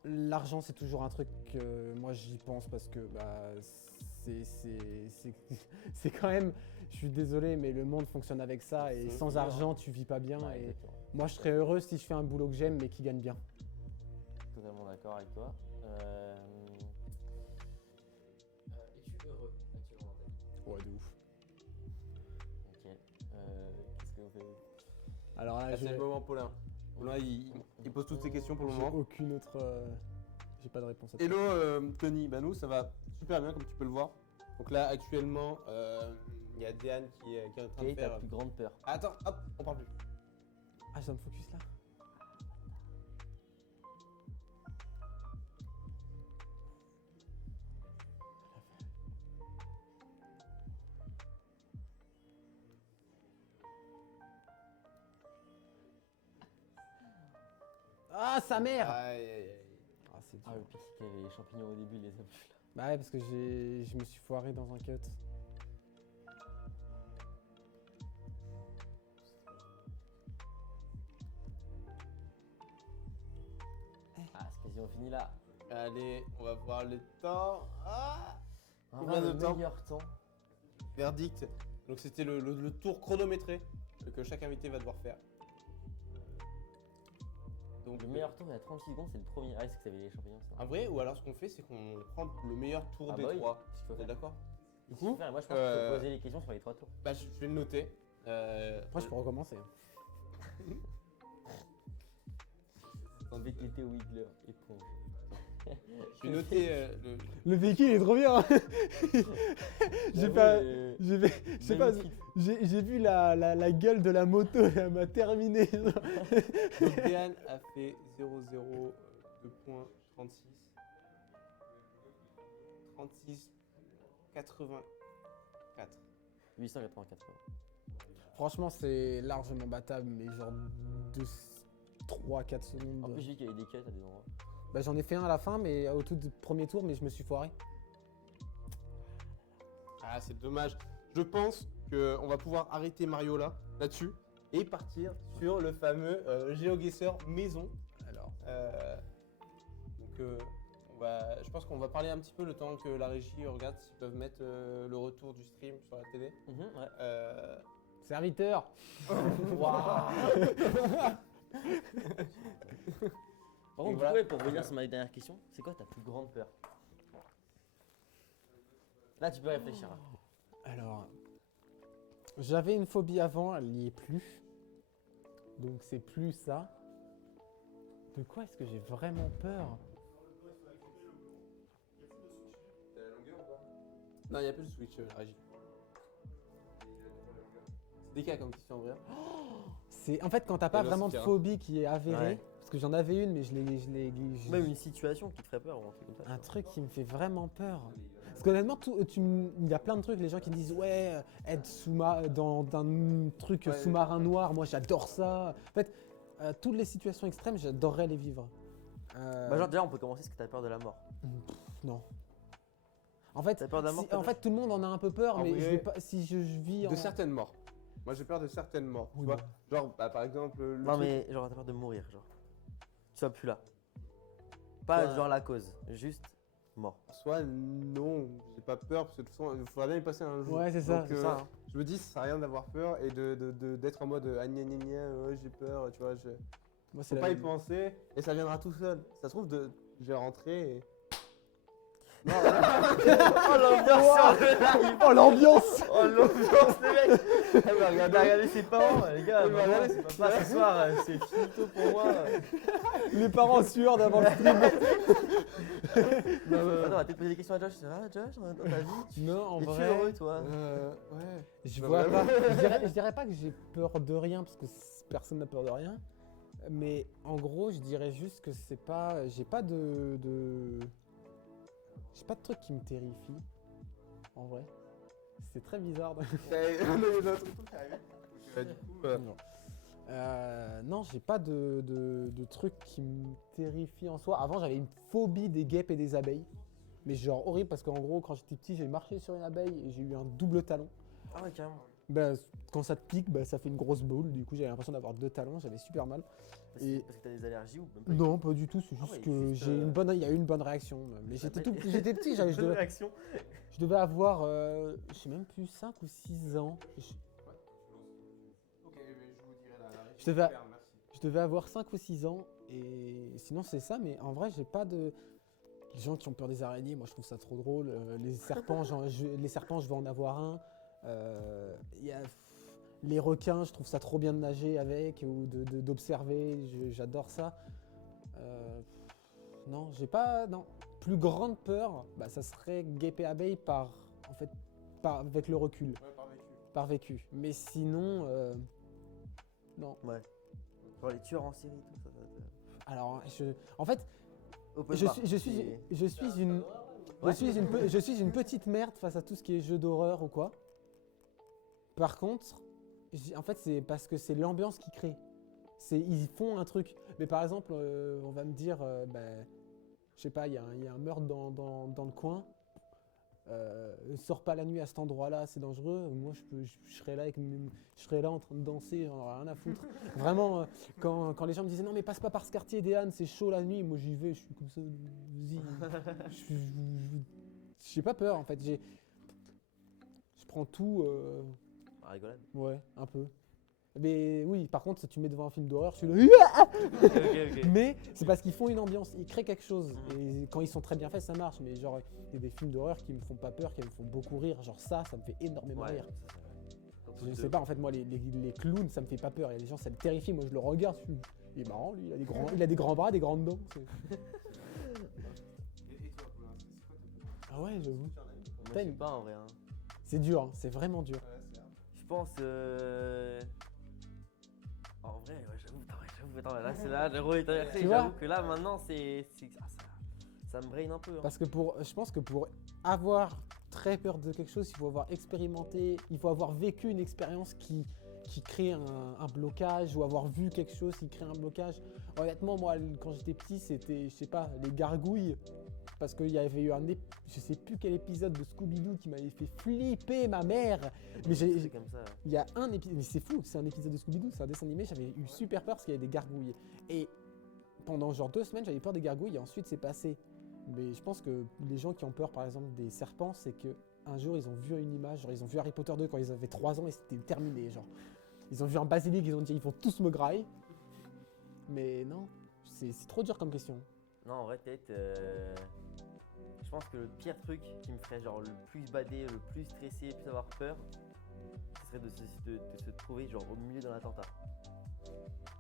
L'argent, c'est toujours un truc que moi j'y pense parce que bah, c'est quand même, je suis désolé, mais le monde fonctionne avec ça et C'est sans dur. argent, tu vis pas bien. Ouais, Et exactement. moi, je serais heureux si je fais un boulot que j'aime mais qui gagne bien. Totalement d'accord avec toi. Es-tu heureux actuellement dans ta vie Ouais, de ouf. Ok. Qu'est-ce que vous faites Alors là, Là, c'est j'ai le moment Paulin. Paulin, il pose toutes ses questions pour le j'ai moment. aucune autre. J'ai pas de réponse à ça. Hello Tony, bah nous ça va super bien comme tu peux le voir. Donc là actuellement il y a Dehan qui est en train Quelle de est ta faire. plus grande peur Attends, hop, on parle plus. Ah, je dois me focus là. Ah, sa mère! Aïe aïe aïe. Ah, c'est dur. Ah, le pire, c'est qu'il y avait les champignons au début, il les a plus là. Bah ouais, parce que je me suis foiré dans un cut. Ah, c'est quasiment fini là. Allez, on va voir le temps. Ah, On Combien va de le temps meilleur temps. verdict. Donc c'était le tour chronométré que chaque invité va devoir faire. Donc Le meilleur tour, il y a 36 secondes, c'est le premier. Ah, c'est que ça avait les champignons, ça. en vrai, ou alors ce qu'on fait, c'est qu'on prend le meilleur tour Ah des bah oui, trois. c'est ce qu'il faut T'es faire. d'accord? Du coup, moi je pense qu'il faut poser les questions sur les 3 tours. Bah je vais le noter. Après, je peux recommencer. En VTT Wiggler, éponge. je vais noter Le véhicule est trop bien! hein. J'ai J'avoue, pas. le- Je sais pas, magnifique. j'ai vu la gueule de la moto, elle m'a terminé. Donc Dehan a fait 0-0 de points 36. 36 84. 884. Franchement, c'est largement battable, mais genre 3-4 secondes. En plus, j'ai vu qu'il y avait des cuts à des endroits. Bah, j'en ai fait un à la fin, mais au tout premier tour, mais je me suis foiré. Ah c'est dommage. Je pense qu'on va pouvoir arrêter Mario là, là-dessus. et partir sur le fameux GeoGuessr maison. Alors, Donc, je pense qu'on va parler un petit peu le temps que la régie regarde s'ils peuvent mettre le retour du stream sur la télé. Ouais. serviteur. Par contre, voilà. ouais, pour revenir sur ma dernière question, c'est quoi ta plus grande peur? Là, tu peux réfléchir. Alors, j'avais une phobie avant, elle n'y est plus. Donc c'est plus ça. De quoi est-ce que j'ai vraiment peur? Non, il n'y a plus de switch, la régie. C'est des cas comme question en vrai. C'est en fait quand t'as pas là, vraiment de c'est tirant. phobie qui est avérée, Ouais. parce que j'en avais une mais Même une situation qui te ferait peur ou un truc comme ça. un truc qui me fait vraiment peur. Parce qu'honnêtement, il y a plein de trucs, les gens qui disent ouais, être dans un truc Ouais. sous-marin noir, moi j'adore ça. En fait, toutes les situations extrêmes, j'adorerais les vivre. Bah, genre, déjà, on peut commencer parce que t'as peur de la mort. Non. En fait, T'as peur de la mort, en fait, tout le monde en a un peu peur, En mais vrai, je vais pas, si je vis en... De certaines morts. Moi j'ai peur de certaines morts. Tu Oui, vois, bah. genre par exemple le Non, truc- mais genre, t'as peur de mourir, genre. Tu sois plus là. Pas Ouais. genre la cause, juste mort. Soit non, j'ai pas peur parce que de toute façon il faudra bien y passer un jour. Ouais, c'est ça. Donc, C'est ça, hein. je me dis ça sert à rien d'avoir peur et d'être en mode ah gna gna gna, ouais, j'ai peur, tu vois, Moi, faut pas y penser et ça viendra tout seul. Ça se trouve je vais rentrer et Oh l'ambiance Oh l'ambiance. Oh l'ambiance, les mecs! elle va Il a regardé ses parents, les gars, Il va maman, regarder c'est papa ce soir, c'est finito pour moi. Les parents sûrs d'avant le stream. Attends, on va peut-être poser des questions à Josh. Ça va, Josh, dans ta vie? Non, en Es-tu vrai, heureux, toi? ouais. je Bah, vois vraiment. pas. Je dirais pas que j'ai peur de rien parce que personne n'a peur de rien. Mais en gros, je dirais juste que c'est pas. J'ai pas j'ai pas de truc qui me terrifie. En vrai. C'est très bizarre. Il y a un autre truc qui arrive. Du coup, Non, j'ai pas de truc qui me terrifie en soi. Avant, j'avais une phobie des guêpes et des abeilles. Mais genre horrible parce qu'en gros, quand j'étais petit, j'ai marché sur une abeille et j'ai eu un double talon. Ah ouais, carrément. Bah, quand ça te pique, bah, ça fait une grosse boule. Du coup, j'avais l'impression d'avoir 2 talons. J'avais super mal. Et- Parce que t'as des allergies ou même pas? Non, pas du tout. C'est Ah juste ouais, que juste, il y a eu une bonne réaction. Mais j'étais petit. Je Bonne devais, réaction. je devais avoir, je sais même plus, 5 ou 6 ans. Ok, mais je vous dirai la régie. Je devais- Super, merci. Je devais avoir 5 ou 6 ans. Et sinon, c'est ça. Mais en vrai, j'ai pas de. Les gens qui ont peur des araignées, moi, je trouve ça trop drôle. Les serpents, je vais en avoir un. Il y a les requins, je trouve ça trop bien de nager avec ou d'observer. J'adore ça. Non, j'ai pas. Non. Plus grande peur, bah, ça serait guêpe et abeille avec le recul, Ouais, par vécu. par vécu. Mais sinon, non. Ouais. Genre les tueurs en série, tout ça. Alors, en fait, Open je bar. suis une Ouais. je suis une petite merde face à tout ce qui est jeu d'horreur ou quoi. Par contre, en fait, c'est parce que c'est l'ambiance qui crée. Ils font un truc. Mais par exemple, on va me dire, je sais pas, il y a un meurtre dans le coin. Sors pas la nuit à cet endroit-là, c'est dangereux. Moi, je serais là je serais là en train de danser, j'en aurais rien à foutre. Vraiment, quand les gens me disaient non mais passe pas par ce quartier des Halles, c'est chaud la nuit. Moi, j'y vais, je suis comme ça. Vas-y. J'ai pas peur en fait. Je prends tout. Ah, rigolade. Ouais, un peu. Mais oui, par contre, si tu me mets devant un film d'horreur, je suis là. Ok. Mais c'est parce qu'ils font une ambiance, ils créent quelque chose. Et quand ils sont très bien faits, ça marche. Mais genre, il y a des films d'horreur qui me font pas peur, qui me font beaucoup rire. Genre ça me fait énormément Ouais, rire. ça, Je sais pas, en fait, moi, les clowns, ça me fait pas peur. Il y a des gens, ça me terrifie. Moi, je le regarde, il est marrant, lui. Il a des grands bras, des grandes dents. Et toi, Paulin, c'est quoi tes Ah ouais, j'avoue. Moi, je sais pas en vrai. Hein. C'est dur, hein, c'est vraiment dur. Je pense. En vrai, ouais, j'avoue. Attends, là, c'est là, le rôle est inversé. Tu vois J'avoue que là, maintenant, ça me brain un peu. Hein. Parce que je pense que pour avoir très peur de quelque chose, il faut avoir expérimenté, il faut avoir vécu une expérience qui crée un blocage ou avoir vu quelque chose qui crée un blocage. Honnêtement, moi, quand j'étais petit, c'était, je sais pas, les gargouilles. parce qu'il y avait eu je sais plus quel épisode de Scooby-Doo qui m'avait fait flipper ma mère. Mais C'est comme ça. il y a un épisode, mais c'est fou, c'est un épisode de Scooby-Doo, c'est un dessin animé, j'avais eu super peur parce qu'il y avait des gargouilles. Et pendant genre 2 semaines, j'avais peur des gargouilles et ensuite c'est passé. Mais je pense que les gens qui ont peur par exemple des serpents, c'est que un jour ils ont vu une image, genre ils ont vu Harry Potter 2 quand ils avaient 3 ans et c'était terminé, genre. Ils ont vu un basilic, ils ont dit ils vont tous me grailler. Mais non, c'est trop dur comme question. Non, en vrai, peut-être. Je pense que le pire truc qui me ferait genre le plus bader, le plus stressé, le plus avoir peur, ce serait de se trouver genre au milieu d'un attentat.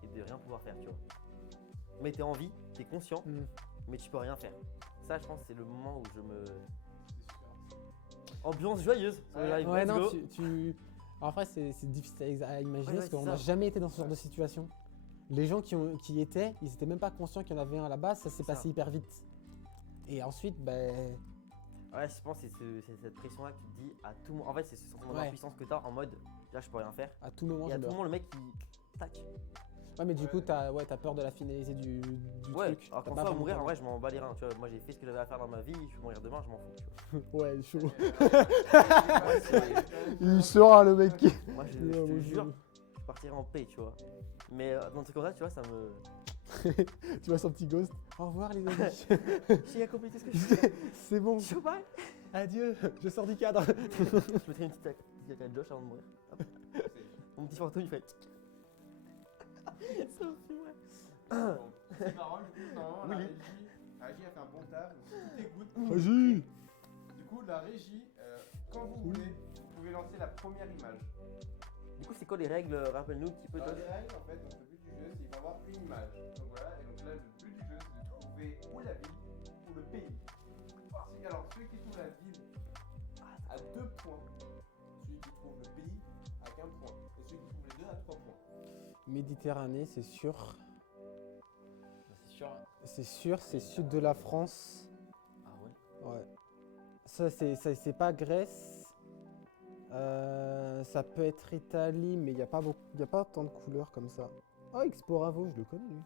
Et de rien pouvoir faire, tu vois. Mais t'es en vie, t'es conscient, mais tu peux rien faire. Ça, je pense, c'est le moment où je me. Ambiance joyeuse sur le live. Ouais, let's non, go. En vrai, c'est difficile à imaginer Ouais, parce c'est qu'on ça. n'a jamais été dans ce genre de situation. Les gens qui y étaient, ils étaient même pas conscients qu'il y en avait un à la base, ça s'est C'est passé ça. hyper vite. Et ensuite, ben. Ouais, je pense que c'est cette pression-là que tu te dis à tout moment. En fait, c'est ce sentiment Ouais. d'impuissance que t'as en mode là, je peux rien faire. À tout moment, Et je à tout meurs. moment, le mec qui. Tac. Ouais, mais du coup, t'as peur de la finalité du Ouais, truc. alors T'as qu'en pas soi, vraiment mourir, en peur. vrai, je m'en bats les reins. Tu vois, moi, j'ai fait ce que j'avais à faire dans ma vie. Je vais mourir demain, je m'en fous. Tu vois. Ouais, chaud. Ouais, c'est- Il sera le mec qui. Moi, je Ouais, te ouais, jure, ouais. je partirai en paix, tu vois. Mais dans un truc comme ça, tu vois, ça me. Tu vois son petit ghost. Au revoir, les amis. J'ai accompli tout ce que je fais. C'est bon. Je bye. Adieu. Je sors du cadre. Je mettrai une petite claque à Josh avant de mourir. Hop. Mon petit fantôme, il fait. Ça me fait, ouais. C'est marrant, du coup, normalement, la Oui. régie a fait un bon taf, donc tout est good. Vas-y. Du coup, la régie, quand vous voulez, vous pouvez lancer la première image. Du coup, c'est quoi les règles? Rappelle-nous un petit peu, Dans Josh. les règles, en fait, donc le but du jeu, c'est qu'il va y avoir une image. Donc voilà, et donc là, le but du jeu, c'est de trouver ou la ville ou le pays. Alors, celui qui trouve la ville a 2 points. Celui qui trouve le pays a qu'1 point. Et celui qui trouve les deux a 3 points. Méditerranée, c'est sûr. C'est sûr. C'est sûr, c'est sud de la France. Ah ouais. Ouais. Ça, c'est pas Grèce. Ça peut être Italie, mais il n'y a pas tant de couleurs comme ça. Oh, Exploravo, je le connais lui.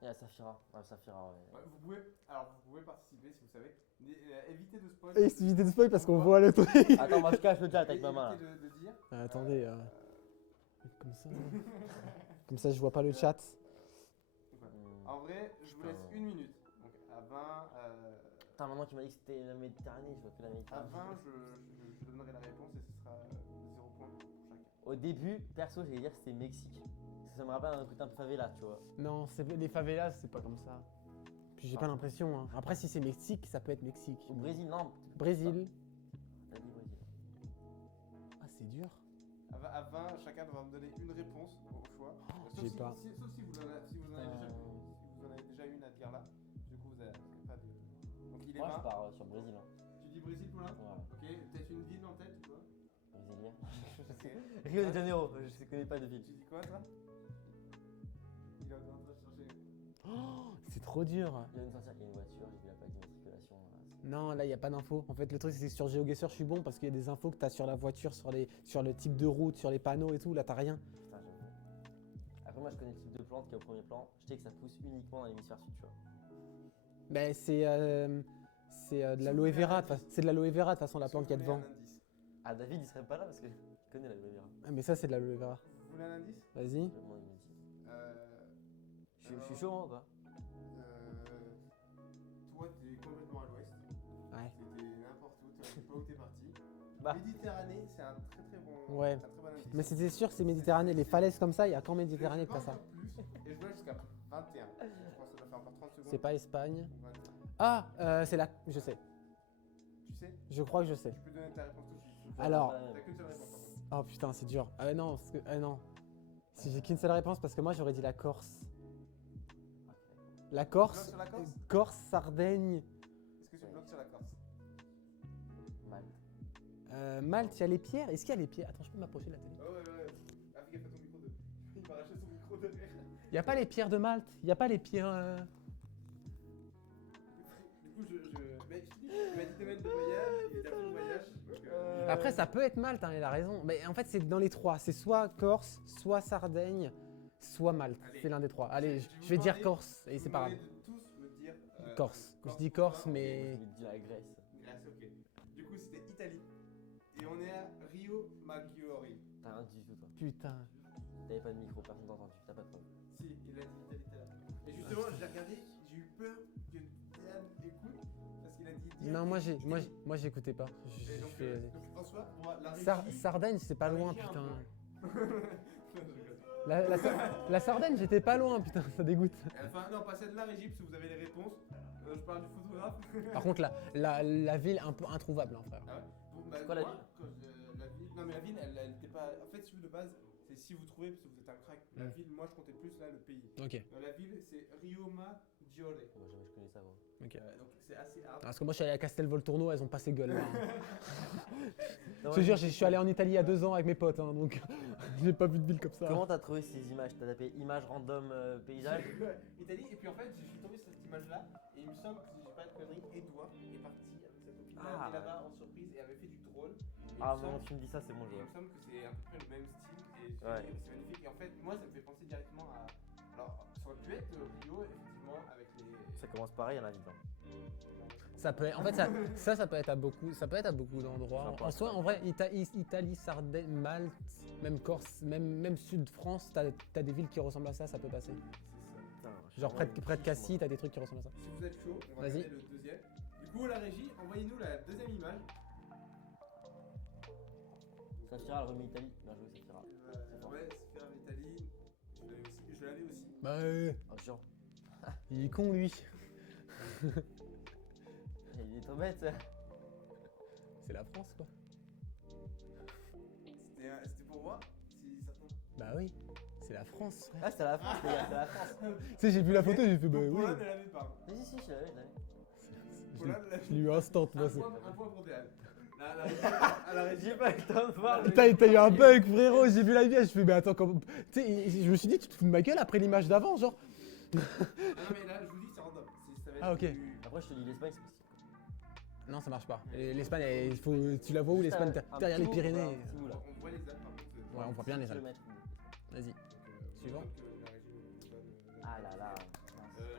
Il y a Saphira. Ouais, Saphira, ouais. Ouais, vous pouvez participer si vous savez. Évitez de spoil. Évitez de spoil parce qu'on voit le truc. Attends, moi je cache le chat avec ma main. Là. Évitez de dire. Attendez, comme ça. Comme ça, je vois pas le chat. En vrai, je vous laisse Putain. 1 minute. Donc à 20, Putain, maintenant tu m'as dit que c'était la Méditerranée, je vois que la à Méditerranée. 20 je donnerai la réponse et ce sera 0 point pour chacun. Au début, perso, j'allais dire que c'était Mexique. Parce que ça me rappelle un côté un peu favela, tu vois. Non, les favelas, c'est pas comme ça. Puis j'ai pas l'impression. Hein. Après, si c'est Mexique, ça peut être Mexique. Au Brésil, non. Brésil. T'as dit Brésil. Ah, c'est dur. À 20, chacun doit me donner une réponse au choix. j'ai pas. Sauf si vous en avez déjà une à dire là. Du coup, vous avez pas de. Donc il est Moi, 20. je pars sur Brésil. Hein. Tu dis Brésil pour l'un. Ouais. Ok, peut-être une ville en tête, tu vois. Brésilien. Ok. Rio de Janeiro, je connais pas de ville. Tu dis quoi toi? Il est en train de chercher. Oh, c'est trop dur. Il vient de sortir qu'il y a une voiture, j'ai vu la plaque d'immatriculation. Non, là, il n'y a pas d'infos. En fait, le truc, c'est que sur GeoGuessr, je suis bon parce qu'il y a des infos que tu as sur la voiture, sur le type de route, sur les panneaux et tout. Là, t'as rien. Putain, j'avoue. Après, moi, je connais le type de plante qui est au premier plan. Je sais que ça pousse uniquement dans l'hémisphère sud, tu vois. Mais c'est de l'aloe vera. C'est de l'aloe vera, de toute façon, la plante qu'il y a devant. Ah, David, il serait pas là parce qu'il connaît la Riviera. Ah, mais ça, c'est de l'aloe vera. Vous voulez un indice? Vas-y. Le monde, il me dit. Je suis chaud, moi, ou pas? Toi, t'es complètement à l'ouest. Ouais. C'était n'importe où, tu sais pas où t'es parti. Bah. Méditerranée, c'est un très très bon, Ouais. un très bon indice. Mais c'était sûr que c'est Méditerranée. Les falaises comme ça, il y a qu'en Méditerranée que t'as ça. Plus, et je vois jusqu'à 21. Je pense que ça doit faire encore 30 secondes. C'est pas Espagne. Ou 21. Ah, c'est la. Je sais. Tu sais, Je crois que je sais. tu peux donner ta réponse tout de suite. Alors. T'as qu'une seule réponse par contre. Oh putain, c'est dur. Ah non, parce que. Ah non. Si j'ai qu'une seule réponse, parce que moi, j'aurais dit la Corse. La Tu bloques Corse. sur la Corse? Corse, Sardaigne. Est-ce que tu bloques sur la Corse? Mal. Malte, il y a les pierres. Est-ce qu'il y a les pierres? Attends, je peux m'approcher de la télé. Oh ouais. Ah, fais gaffe à ton micro de. Il m'a arraché son micro derrière. Il n'y a pas les pierres de Malte. Il n'y a pas les pierres. Du coup, mais je te dis, il m'a dit de mettre de voyage, il est fait de voyage. Donc, Après, ça peut être Malte, hein, il a raison. Mais en fait, c'est dans les trois. C'est soit Corse, soit Sardaigne, soit Malte. Allez. C'est l'un des trois. Allez, Je je vais vous dire demandais- Corse et c'est pas grave. Vous demandez de tous me dire Corse. Je dis Corse, Je mais. vais te dire la Grèce. Grèce, ok. Du coup, c'était Italie. Et on est à Rio Maggiore. T'as rien dit du tout, toi. Putain. T'avais pas de micro, personne t'a entendu. T'as pas de preuve. Si, il a dit Italie tout à l'heure. Et justement, j'ai regardé, j'ai eu peur que Diane écoute parce qu'il a dit. Non, Italie. moi j'écoutais pas. Et donc, donc, François, la régie. Sardaigne, c'est pas la loin, régie a un putain. point. Je rigole. La Sardaigne, j'étais pas loin, putain, ça dégoûte. Enfin, non, pas celle de la régie, parce que vous avez les réponses. Je parle du photographe. Par contre, la ville, un peu introuvable, hein, frère. Ah ouais. Bon, bah, C'est quoi la moi, ville la ville. Non, mais la ville, elle était pas. En fait, si vous de base, c'est si vous trouvez, parce que vous êtes un crack. La ville, moi, je comptais plus là le pays. Ok. La ville, c'est Rio Maggiore. Moi, jamais je connais ça, gros. Ok. Donc, c'est assez hard. Parce que moi, je suis allé à Castelvolturno, elles ont passé gueule. Là, hein. Non, Je te ouais. jure, je suis allé en Italie il y a 2 ans avec mes potes, hein, donc j'ai pas vu de ville comme ça. Comment t'as trouvé ces images? T'as tapé images random paysage? Ouais, Italie, et puis en fait, je suis tombé sur cette image-là, et il me semble que si j'ai pas de conneries, Edouard est parti avec sa copine Ah. là-bas en surprise et avait fait du drone. Et Ah, il me bon, semble- tu me dis ça, c'est bon, je et il vois. me semble que c'est à peu près le même style, et Ouais. c'est magnifique. Et en fait, moi, ça me fait penser directement à. Alors, ça aurait pu être Rio, effectivement, avec les. Ça commence pareil à la vie. Ça peut être, en fait, ça peut être à beaucoup, ça peut être à beaucoup d'endroits. Sympa. En soi, en vrai, Italie, Sardaigne, Malte, même Corse, même sud de France, t'as des villes qui ressemblent à ça, ça peut passer. C'est ça. Putain, Genre près de Cassis, t'as des trucs qui ressemblent à ça. Si vous êtes chaud, on va Vas-y. regarder le deuxième. Du coup, la régie, envoyez-nous la deuxième image. Saphira, elle remet Italie. Bien joué, Saphira. Ouais, c'est faire l'Italie. Je l'avais aussi. Bah, Oh, chiant. il est con lui. Il est trop bête, ça. C'est la France, quoi. C'était pour moi, si certains. Bah oui, c'est la France. frère. Ah, c'est la France, les gars, c'est la France. Tu sais, j'ai vu la photo, j'ai fait bah Donc, oui. Paula ne l'avait pas. Si, si, je l'avais, je l'avais. Paula ne l'avait Je l'ai eu instant, moi. Un point pour Déane. À la régie. J'ai pas eu le temps de voir. Putain, t'as eu un bug, frérot. J'ai vu la vie, je fais mais attends, comment. Tu sais, je me suis dit, tu te fous de ma gueule après l'image d'avant, genre. Ah non, mais là, je vous dis, c'est random. Ça va être Ah, ok. Après, je te dis l'Espagne, c'est possible. Non, ça marche pas. Et l'Espagne, tu la vois où Juste l'Espagne un derrière petit les bout, Pyrénées. un petit bout, là. On voit les Alpes, par contre. Ouais, on voit bien les Alpes. Kilomètres. Vas-y. Donc, Suivant. que la régie nous donne, Ah là là.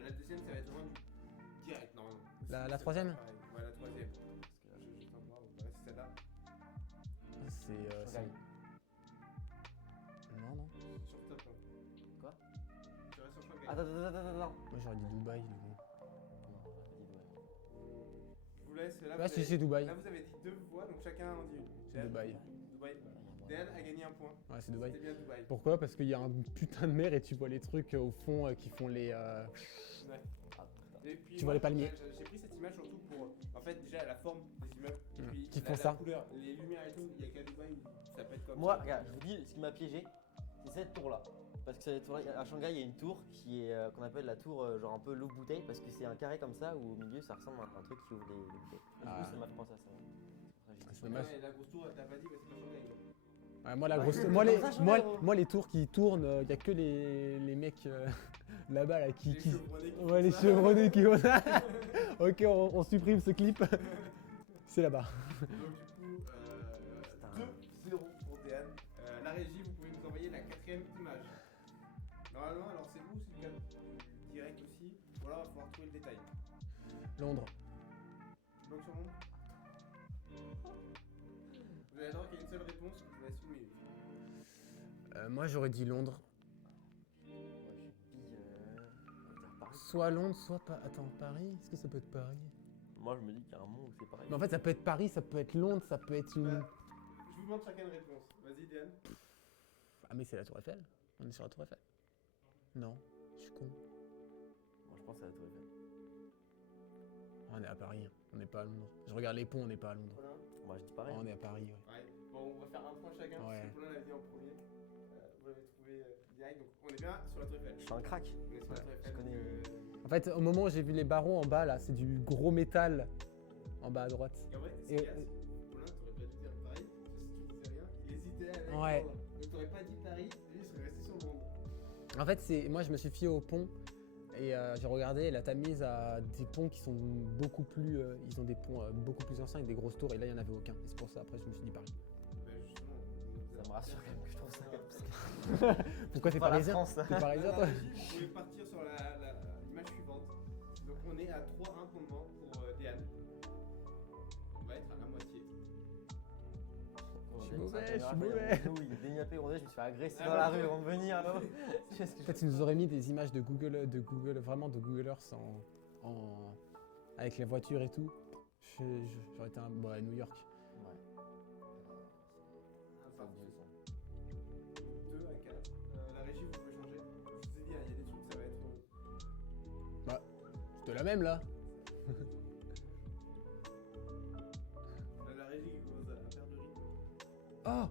la deuxième, ça va être vraiment direct, normalement. La C'est troisième pas pareil. Ouais, la troisième. Je t'en voir, ouais, c'est celle-là. C'est. Shanghai. Non, non. Sur top. Hein. Quoi Tu restes sur Shanghai. Attends. Moi, j'aurais dit Dubaï. du coup. Je vous laisse. Là, Ah, vous si, avez- c'est Dubaï. Là, vous avez dit 2 fois, donc chacun en dit une. C'est Dubaï. Dubaï. Déane a gagné un point. Ouais, c'est Dubaï. C'était bien Dubaï. Pourquoi? Parce qu'il y a un putain de mer et tu vois les trucs au fond qui font les. Ouais. Ah, putain. Et puis, Tu moi, vois les palmiers. J'ai pris cette image surtout pour, en fait, déjà la forme des immeubles, et puis Qui la, font la ça. couleur, les lumières et tout. Il y a qu'à Dubaï où ça peut être comme Moi, ça. regarde, je vous dis, ce qui m'a piégé, c'est cette tour-là. Parce que cette tour-là, à Shanghai, il y a une tour qui est qu'on appelle la tour genre un peu l'eau-bouteille, parce que c'est un carré comme ça où au milieu ça ressemble à un truc qui ouvre les bouteilles. Et du Ah. coup, ça m'a fait penser à ça. C'est dommage. Ouais, la grosse tour, t'as pas dit, ouais, c'est pas Shanghai. Ouais, moi, la Ouais. grosse. Comme ça, Shanghai, gros. Moi, les tours qui tournent, il y a que les mecs là-bas là, qui. Les chevronnés qui Ouais, font les ça. chevronnés qui vont. Ok, on supprime ce clip. C'est là-bas. Donc du coup, 2-0 pour Déane. La régie, vous pouvez nous envoyer la 4ème image. Normalement, alors c'est vous ou c'est le gars direct aussi, ou alors il va falloir trouver le détail. Londres. Tu bloques sur Londres. Vous avez le droit qu'il y ait une seule réponse, je vous laisse une minute. Moi, j'aurais dit Londres. Moi, je dis, on va dire Paris. Soit Londres, soit pas. Attends, Paris. Est-ce que ça peut être Paris? Moi, je me dis qu'il y a un monde où c'est pareil. Mais en fait, ça peut être Paris, ça peut être Londres, ça peut être une. Je vous demande chacun une réponse. Vas-y, Déane. Ah, mais c'est la Tour Eiffel. On est sur la Tour Eiffel. Non, je suis con. Moi, je pense à la Tour Eiffel. On est à Paris, on n'est pas à Londres. Je regarde les ponts, on n'est pas à Londres. Voilà. Moi, je dis pareil. On est à Paris, ouais. Ouais. Bon, on va faire un point chacun, Ouais. parce que Paulin l'a dit en premier. Vous l'avez trouvé direct, donc on est bien sur la Tour Eiffel. Je suis un crack. On est sur la Tour Eiffel. je connais. donc, En fait, au moment où j'ai vu les barreaux en bas, là, c'est du gros métal en bas à droite. Et en vrai, Et- c'est Paulin, t'aurais pas dû dire Paris, parce que si tu disais rien, il hésitait avec Ouais. Londres. Donc t'aurais pas dit Paris, lui il serait resté sur Londres. En fait, moi, je me suis fié au pont et j'ai regardé la Tamise a des ponts qui sont beaucoup plus. Ils ont des ponts beaucoup plus anciens avec des grosses tours et là, il n'y en avait aucun. Et c'est pour ça, après, je me suis dit Paris. Ben justement, Ça me rassure quand même que je trouve ça comme ça. Pourquoi t'es Pas la parisien? France. T'es parisien, toi? Vous pouvez partir sur l'image suivante. Donc on on est à 3-1 pour le moment pour Déane. On va être à la moitié. Je suis mauvais. Il est déniapé, je me suis fait agresser dans la rue avant de venir. Alors. Peut-être qu'ils nous auraient mis des images de Google, vraiment de Google Earth avec la voiture et tout. J'aurais été à New York. Ouais. Enfin, 2 à 4. La régie, vous pouvez changer. Je vous ai dit, il y a des trucs, ça va être. C'était la même là. La régie qui commence à perdre de rythme. Oh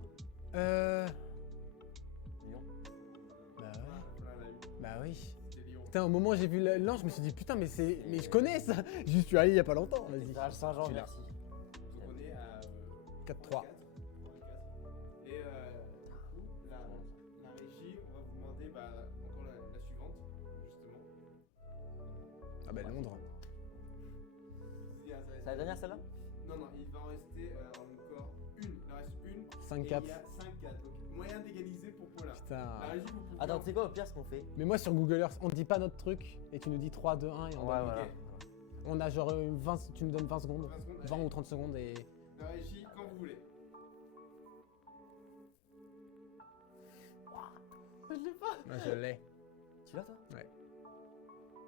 Lyon. Bah ouais. Voilà, la une. Bah oui. C'était Lyon. Putain, au moment où j'ai vu l'an, je me suis dit putain, mais je connais ça. Je suis allé il y a pas longtemps. Vas-y. Cathédrale Saint-Jean, Tu l'as. merci. Donc on est à 4-3. Et du coup, la régie, on va vous demander encore la suivante, justement. Ah bah Londres. C'est la dernière celle-là? Non, il va en rester encore une. Il en reste une. 5-4. Et il y a 5-4. Donc moyen d'égaliser pour Paulin. Putain. La régie, vous pouvez. Attends, tu sais quoi, au pire, ce qu'on fait? Mais moi sur Google Earth, on dit pas notre truc et tu nous dis 3, 2, 1 et on Ouais, donne. voilà. On a genre 20, tu me donnes 20 secondes. 20 secondes. 20 ou 30 secondes et. La régie, quand vous voulez. Je l'ai pas. Moi je l'ai. Tu l'as, toi? Ouais.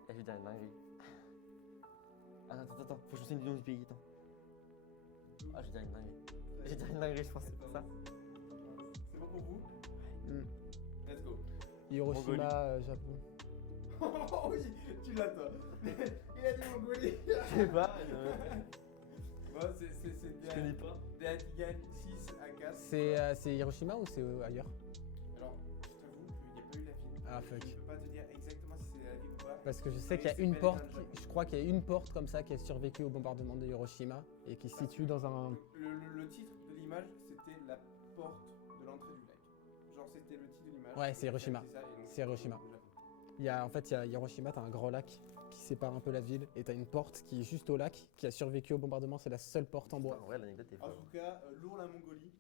Eh, je vais dire une dinguerie. Attends, faut que je fasse une vidéo du pays, attends. Ah, je vais dire une dinguerie. Je vais dire une dinguerie, je pense, c'est pour ça. C'est bon pour vous? Hmm. Let's go. Hiroshima, Japon. Oh oui, tu l'as toi. Il a dit Mongolie. Je sais pas, Bon, c'est je connais pas. Déane qui gagne 6 à 4. C'est Hiroshima ou c'est ailleurs? Alors, je t'avoue qu'il n'y a pas eu la ville. Ah, fuck. Je peux pas te dire exactement si c'est la ville ou pas. Parce que je sais Oui, qu'il y a c'est une bel et porte, bien le Japon. je crois qu'il y a une porte comme ça qui a survécu au bombardement de Hiroshima et qui se situe dans un. Le titre de l'image, c'était la porte de l'entrée du lac. Genre, c'était le titre de l'image. Ouais, c'est Hiroshima. ça, et donc, C'est Hiroshima. au Japon. En fait, il y a Hiroshima, t'as un grand lac qui sépare un peu la ville et t'as une porte qui est juste au lac qui a survécu au bombardement. C'est la seule porte en bois. En vrai, l'anecdote est En folle. tout cas, lourd la Mongolie.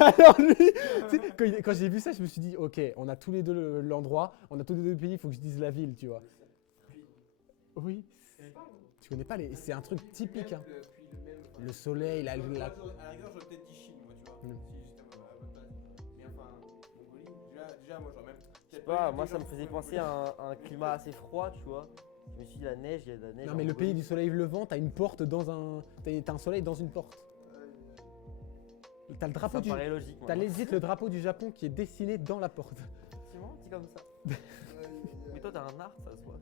Alors lui, tu sais, quand j'ai vu ça, je me suis dit, ok, on a tous les deux l'endroit, on a tous les deux le pays, il faut que je dise la ville, tu vois. Oui. Tu connais pas c'est un truc typique. Hein. Le soleil, la. À la rigueur, j'aurais peut-être dit Chine, moi, tu vois. Mm. Si j'étais à votre place. Mais enfin, Mongolie, déjà moi, j'aurais même. Je sais pas, moi, ça me faisait penser à un climat assez froid, tu vois. Je me suis dit, la neige, il y a de la neige. Non en mais le Mongolie. pays du soleil levant, t'as une porte dans un. T'as un soleil dans une porte. T'as le drapeau Ça du. me paraît logique, moi. T'as le drapeau du Japon qui est dessiné dans la porte. Effectivement, dit comme ça. Mais toi, t'as un art, ça se voit.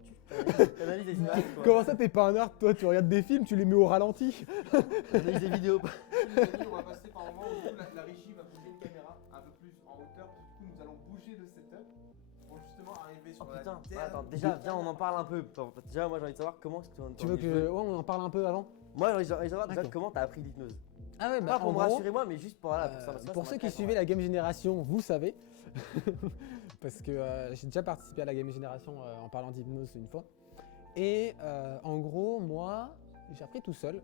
Tu analyses des images, quoi. Comment ça t'es pas un art, toi tu regardes des films, tu les mets au ralenti. T'analyses des vidéos. On va passer par un moment où la régie va bouger une caméra un peu plus en hauteur. Du coup, nous allons bouger le setup pour justement arriver sur Oh la putain, terre. attends, déjà, viens, on en parle un peu. Déjà, moi, j'ai envie de savoir comment est-ce que Tu veux que. Ouais, on en parle un peu avant. Moi, j'ai envie de savoir déjà Ok. comment t'as appris l'hypnose. Ah ouais, Pas pour en me gros, rassurer moi, mais juste pour, voilà, pour ça. Parce que pour ça ceux qui m'intéresse, suivaient ouais. la Game Génération, vous savez. Parce que j'ai déjà participé à la Game Génération en parlant d'hypnose une fois. Et en gros, moi, j'ai appris tout seul.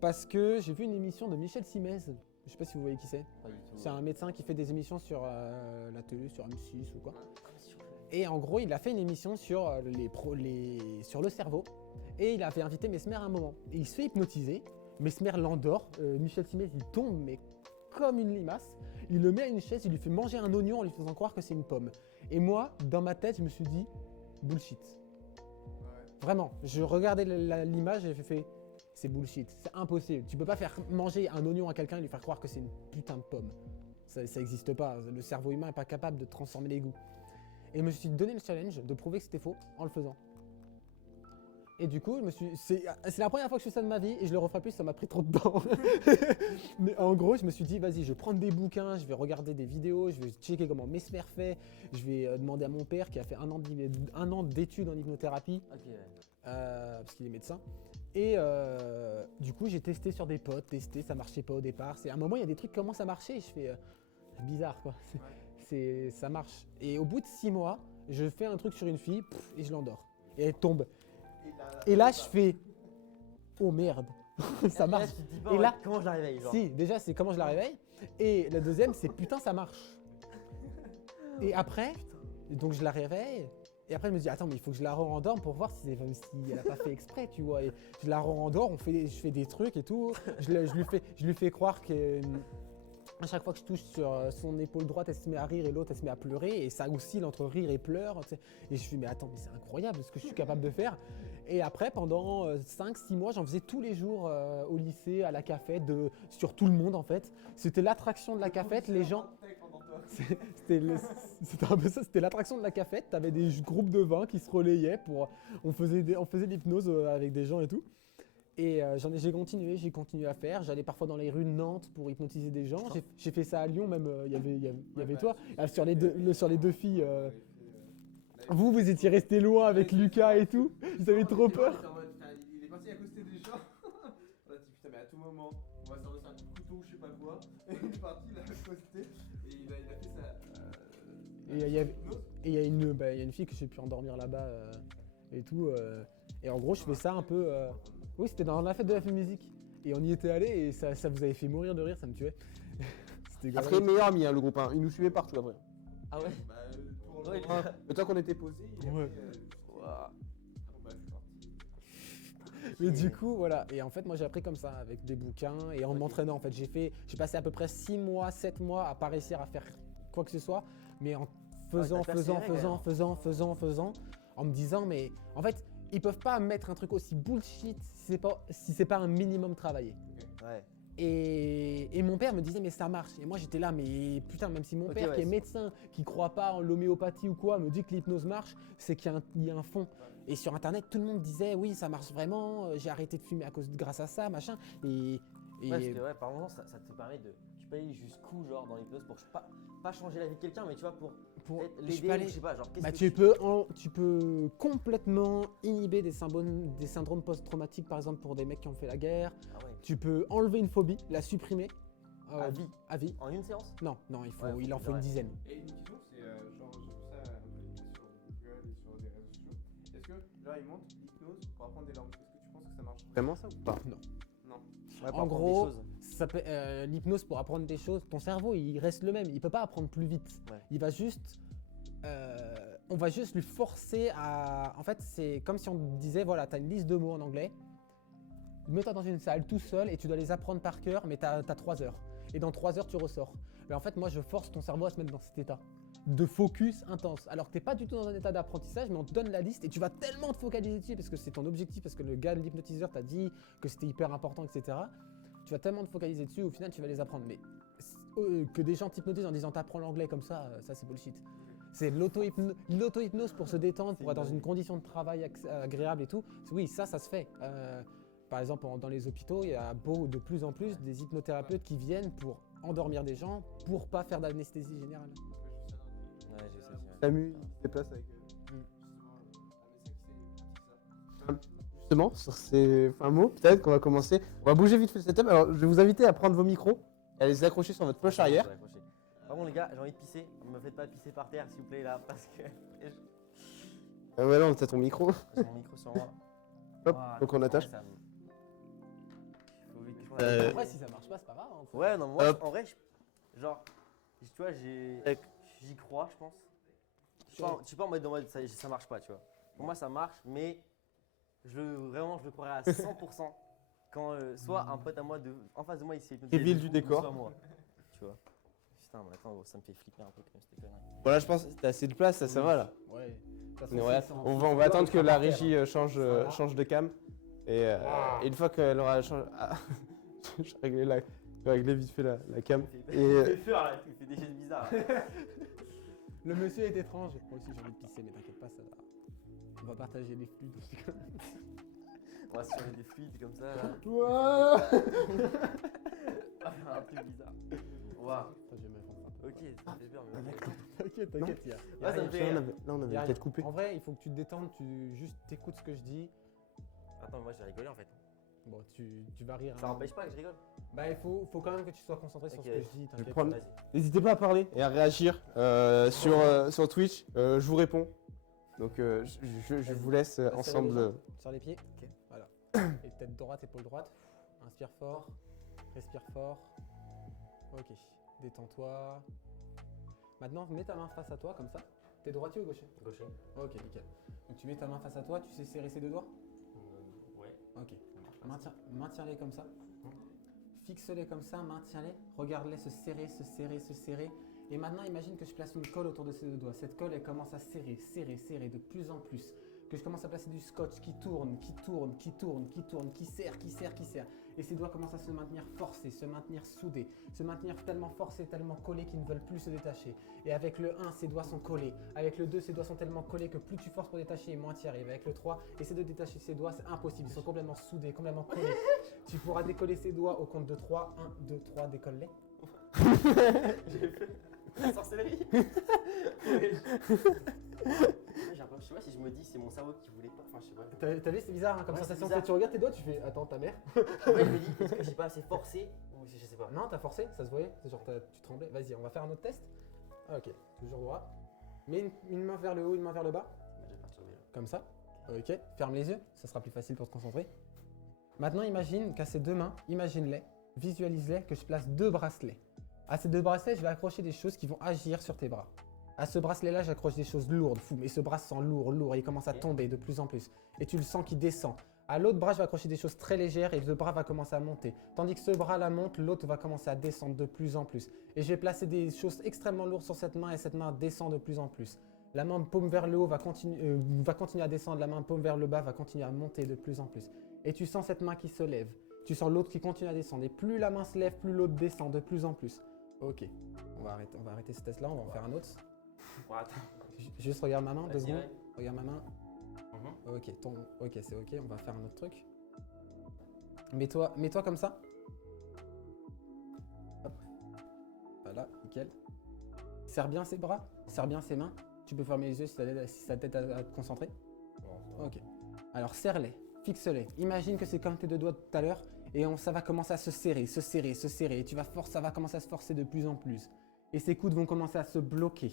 Parce que j'ai vu une émission de Michel Simès. Je sais pas si vous voyez qui c'est. Pas du tout. C'est un médecin qui fait des émissions sur la télé, sur M6 ou quoi. Et en gros, il a fait une émission sur, sur le cerveau. Et il avait invité Mesmer à un moment. Et il se fait hypnotiser. Mesmer l'endort. Michel Simès, il tombe, mais comme une limace. Il le met à une chaise, il lui fait manger un oignon en lui faisant croire que c'est une pomme. Et moi, dans ma tête, je me suis dit, bullshit. Vraiment, je regardais l'image et j'ai fait, c'est bullshit. C'est impossible. Tu peux pas faire manger un oignon à quelqu'un et lui faire croire que c'est une putain de pomme. Ça n'existe pas. Le cerveau humain n'est pas capable de transformer les goûts. Et je me suis donné le challenge de prouver que c'était faux en le faisant. Et du coup, c'est la première fois que je fais ça de ma vie et je le referai plus, ça m'a pris trop de temps. Mais en gros, je me suis dit, vas-y, je vais prendre des bouquins, je vais regarder des vidéos, je vais checker comment Mesmer fait, je vais demander à mon père qui a fait un an d'études en hypnothérapie, Ok, ouais. parce qu'il est médecin. Et du coup, j'ai testé sur des potes, ça marchait pas au départ. À un moment, il y a des trucs qui commencent à marcher et je fais, c'est bizarre quoi. Ça marche. Et au bout de 6 mois, je fais un truc sur une fille et je l'endors. Et elle tombe. Et là, je fais, oh merde, ça Et là, marche. tu te dis pas, Et ouais, là- comment je la réveille, genre. Si, déjà, c'est comment je la réveille. Et la deuxième, c'est putain, ça marche. Et après, donc je la réveille. Et après, je me dis, attends, mais il faut que je la rendorme pour voir si elle a pas fait exprès, tu vois. Et je la rendors, je fais des trucs et tout. Je lui fais croire que à chaque fois que je touche sur son épaule droite, elle se met à rire et l'autre, elle se met à pleurer. Et ça oscille entre rire et pleurs. Tu sais. Et je me dis, mais attends, mais c'est incroyable ce que je suis capable de faire. Et après, pendant 5-6 mois, j'en faisais tous les jours au lycée, à la cafette, sur tout le monde en fait. C'était l'attraction de la cafette, les gens. C'était un peu ça, c'était l'attraction de la cafette. T'avais des groupes de 20 qui se relayaient on faisait de l'hypnose avec des gens et tout. Et j'ai continué à faire. J'allais parfois dans les rues de Nantes pour hypnotiser des gens. J'ai fait ça à Lyon même. Il y avait toi. Sur les deux filles. Vous étiez restés loin avec Lucas et tout. Ils avaient trop peur. Il est parti accoster des gens. On a dit putain, mais à tout moment, on va sortir un coup de couteau, je sais pas quoi. Et il est parti, il a accosté. Et il a fait ça. Et il y a une fille que j'ai pu endormir là-bas et tout. Et en gros, je fais ça un peu. Oui, c'était dans la fête de la musique. Et on y était allé et ça vous avait fait mourir de rire, ça me tuait. C'était Après, meilleur ami, hein, le groupe. Hein. Il nous suivait partout après. Ah ouais. Ouais, Le temps qu'on était posé, il Ouais. Ouah. Mais du coup, voilà. Et en fait, moi, j'ai appris comme ça, avec des bouquins et en m'entraînant. En fait, j'ai passé à peu près 6 mois, 7 mois à pas réussir à faire quoi que ce soit, mais en faisant, t'as persévéré, faisant, en me disant, mais en fait, ils peuvent pas mettre un truc aussi bullshit si c'est pas un minimum travaillé. Ouais. Et mon père me disait, mais ça marche. Et moi, j'étais là, mais putain, même si mon Ok, père, ouais, qui est c'est- médecin, qui croit pas en l'homéopathie ou quoi, me dit que l'hypnose marche, c'est qu'il y a un fond. Et sur Internet, tout le monde disait, oui, ça marche vraiment, j'ai arrêté de fumer grâce à ça, machin. Et Ouais, parce que par moment, ça te permet de. Tu peux aller jusqu'où, genre, dans l'hypnose pour pas changer la vie de quelqu'un, mais tu vois, pour peut-être je peux l'aider, aller- ou je sais pas, genre, qu'est-ce bah, que tu peux complètement inhiber des syndromes post-traumatiques, par exemple, pour des mecs qui ont fait la guerre. Ah ouais. Tu peux enlever une phobie, la supprimer. À vie. À vie. En une séance? Non, il en faut ouais. une dizaine. Et une question, c'est genre, j'ai vu ça un peu sur Google et sur des réseaux sociaux. Est-ce que, genre, ils montrent l'hypnose pour apprendre des langues? Est-ce que tu penses que ça marche vraiment ça ou pas? Non. Non. Ouais, pour En apprendre des gros, choses. l'hypnose pour apprendre des choses, ton cerveau il reste le même, il peut pas apprendre plus vite. Ouais. Il va juste, on va juste lui forcer à. En fait, c'est comme si on disait voilà, tu as une liste de mots en anglais, mets-toi dans une salle tout seul et tu dois les apprendre par cœur, mais tu as 3 heures. Et dans 3 heures, tu ressors. Mais en fait, moi, je force ton cerveau à se mettre dans cet état de focus intense. Alors que tu n'es pas du tout dans un état d'apprentissage, mais on te donne la liste et tu vas tellement te focaliser dessus parce que c'est ton objectif, parce que le gars, l'hypnotiseur, t'a dit que c'était hyper important, etc. Tu vas tellement te focaliser dessus, au final, tu vas les apprendre. Mais que des gens t'hypnotisent en disant t'apprends l'anglais comme ça c'est bullshit. C'est l'auto-hypnose pour se détendre, pour être dans une condition de travail agréable et tout. Oui, ça se fait. Par exemple, dans les hôpitaux, il y a de plus en plus des hypnothérapeutes qui viennent pour endormir des gens pour pas faire d'anesthésie générale. Ouais, je sais. Ouais. Samu, il se déplace avec justement sur ces fins mots, peut-être qu'on va commencer. On va bouger vite fait le setup. Alors, je vais vous inviter à prendre vos micros et à les accrocher sur votre poche arrière. Par contre, les gars, j'ai envie de pisser. Ne me faites pas pisser par terre, s'il vous plaît, là, parce que Ah ouais, non, t'as ton micro. j'ai mon micro sur moi. Hop, Voilà. donc on attache. Ouais, Faut vite que je prenne la- Après, si ça marche pas, c'est pas grave. Hein. Ouais, non, moi, Hop. en vrai, genre, tu vois, j'y crois, je pense. Je suis pas en mode ça marche pas, tu vois. Pour moi, ça marche, mais vraiment, je le croirais à 100% quand soit un pote à moi en face de moi, il s'est hypnotisé. Révèle du décor. Soit moi, tu vois. Putain, mais attends, ça me fait flipper un peu quand même cette connerie. Voilà, je pense que t'as assez de place, ça va là. Ouais. De toute façon, Mais ouais, si on va attendre que la par terre, régie hein. change de cam. Et une fois qu'elle aura changé. Ah, je vais régler vite fait la cam. Il Et fait peur là, il fait des gestes bizarres. Le monsieur est étrange. Moi aussi, j'ai envie de pisser, mais t'inquiète pas, ça va. On va partager les flux. On va se tirer des fluides comme ça là. Ouah. Ah, un truc bizarre. Waouh. Attends, je vais mettre en train. Ok, ça me fait peur, mais ok. T'inquiète, Non. il y a Ouais, ça me fait rire. là, on y a avait rien. peut-être coupé. En vrai, il faut que tu te détendes, tu juste t'écoutes ce que je dis. Attends, moi j'ai rigolé en fait. Bon, tu vas rire. Ça hein. empêche pas que je rigole. Bah, il faut quand même que tu sois concentré sur Ok. ce que je dis, t'inquiète. prendre- Vas-y. N'hésitez pas à parler et à réagir sur Twitch. Je vous réponds. Donc je vous laisse Restez ensemble. les jambes sur les pieds. Ok. Voilà. Et tête droite, épaule droite. Inspire fort. Respire fort. Ok. Détends-toi. Maintenant, mets ta main face à toi, comme ça. T'es droitier ou gaucher? Gaucher. Ok, nickel. Donc tu mets ta main face à toi, tu sais serrer ses deux doigts? Ouais. Ok. Maintiens-les comme ça. Fixe-les comme ça, maintiens-les. Regarde-les se serrer, se serrer, se serrer. Et maintenant, imagine que je place une colle autour de ces deux doigts. Cette colle, elle commence à serrer, serrer, serrer de plus en plus. Que je commence à placer du scotch qui tourne, qui tourne, qui tourne, qui tourne, qui serre, qui serre, qui serre. Et ces doigts commencent à se maintenir forcés, se maintenir soudés, se maintenir tellement forcés, tellement collés qu'ils ne veulent plus se détacher. Et avec le 1, ces doigts sont collés. Avec le 2, ces doigts sont tellement collés que plus tu forces pour détacher, moins tu y arrives. Avec le 3, essaie de détacher ces doigts, c'est impossible. Ils sont complètement soudés, complètement collés. Tu pourras décoller ces doigts au compte de 3. 1, 2, 3, décolle-les. J'ai fait la sorcellerie. Je sais pas si je me dis c'est mon cerveau qui voulait pas. Enfin, je sais pas. T'as vu, c'est bizarre hein, comme Ouais, sensation. c'est bizarre. Tu regardes tes doigts, tu fais attends, ta mère. Après, je me dis est-ce que j'ai pas assez forcé ou je sais pas. Non, t'as forcé, ça se voyait. C'est genre tu tremblais. Vas-y, on va faire un autre test. Ah, ok, toujours droit. Mets une main vers le haut, une main vers le bas. Il m'a déjà perturbé là. Comme ça. Ok, ferme les yeux, ça sera plus facile pour te concentrer. Maintenant, imagine qu'à ces deux mains, imagine-les, visualise-les, que je place 2 bracelets. À ces 2 bracelets, je vais accrocher des choses qui vont agir sur tes bras. À ce bracelet-là, j'accroche des choses lourdes, fou, mais ce bras se sent lourd, lourd, et il commence à tomber de plus en plus. Et tu le sens qui descend. À l'autre bras, je vais accrocher des choses très légères et le bras va commencer à monter. Tandis que ce bras-là monte, l'autre va commencer à descendre de plus en plus. Et je vais placer des choses extrêmement lourdes sur cette main et cette main descend de plus en plus. La main paume vers le haut va continuer à descendre, la main paume vers le bas va continuer à monter de plus en plus. Et tu sens cette main qui se lève. Tu sens l'autre qui continue à descendre. Et plus la main se lève, plus l'autre descend de plus en plus. Ok, on va arrêter ce test-là, on va en faire un autre. Bon, attends. Juste regarde ma main, 2 Vas-y, secondes. ouais. Regarde ma main. Mhm. Ok, c'est ok, on va faire un autre truc. Mets-toi comme ça. Hop. Voilà, nickel. Serre bien ses bras, serre bien ses mains. Tu peux fermer les yeux si ça t'aide à te concentrer. Bon, Ok. Alors serre-les, fixe-les. Imagine que c'est comme tes 2 doigts de tout à l'heure et ça va commencer à se serrer, se serrer, se serrer. Et ça va commencer à se forcer de plus en plus. Et ces coudes vont commencer à se bloquer.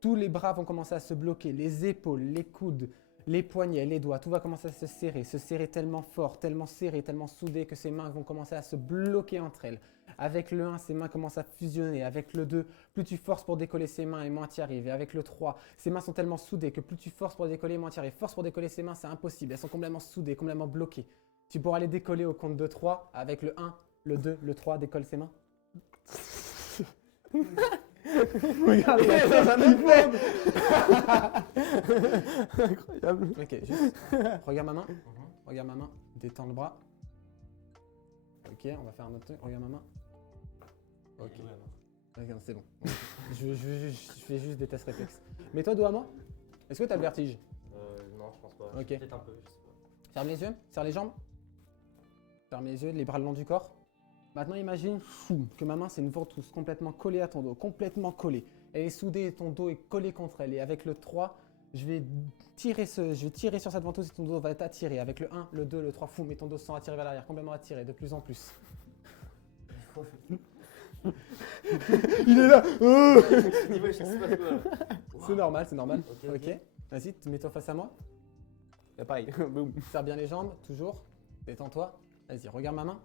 Tous les bras vont commencer à se bloquer, les épaules, les coudes, les poignets, les doigts, tout va commencer à se serrer tellement fort, tellement serré, tellement soudé que ces mains vont commencer à se bloquer entre elles. Avec le 1, ces mains commencent à fusionner. Avec le 2, plus tu forces pour décoller ses mains et moins tu y arrives. Et avec le 3, ces mains sont tellement soudées que plus tu forces pour décoller, moins tu y arrives. Force pour décoller ses mains, c'est impossible. Elles sont complètement soudées, complètement bloquées. Tu pourras les décoller au compte de 3. Avec le 1, le 2, le 3, décolle ses mains. Regarde, incroyable. Ok, juste regarde ma main. Regarde ma main. Détends le bras. Ok, on va faire un autre truc. Regarde ma main. Ok. Regarde, c'est bon. Je fais juste des tests réflexes. Mets-toi dos à moi. Est-ce que tu as le vertige? Non, je pense pas. Ok. Peut-être un peu, je sais pas. Ferme les yeux. Serre les jambes. Ferme les yeux, les bras le long du corps. Maintenant, imagine que ma main, c'est une ventouse complètement collée à ton dos, complètement collée. Elle est soudée et ton dos est collé contre elle. Et avec le 3, je vais tirer sur cette ventouse et ton dos va t'attirer. Avec le 1, le 2, le 3, foum, et ton dos se sent attiré vers l'arrière, complètement attiré, de plus en plus. Il est là. C'est normal, c'est normal. Ok. Vas-y, mets-toi face à moi. Et pareil, boum. Serre bien les jambes, toujours. Détends-toi. Vas-y, regarde ma main.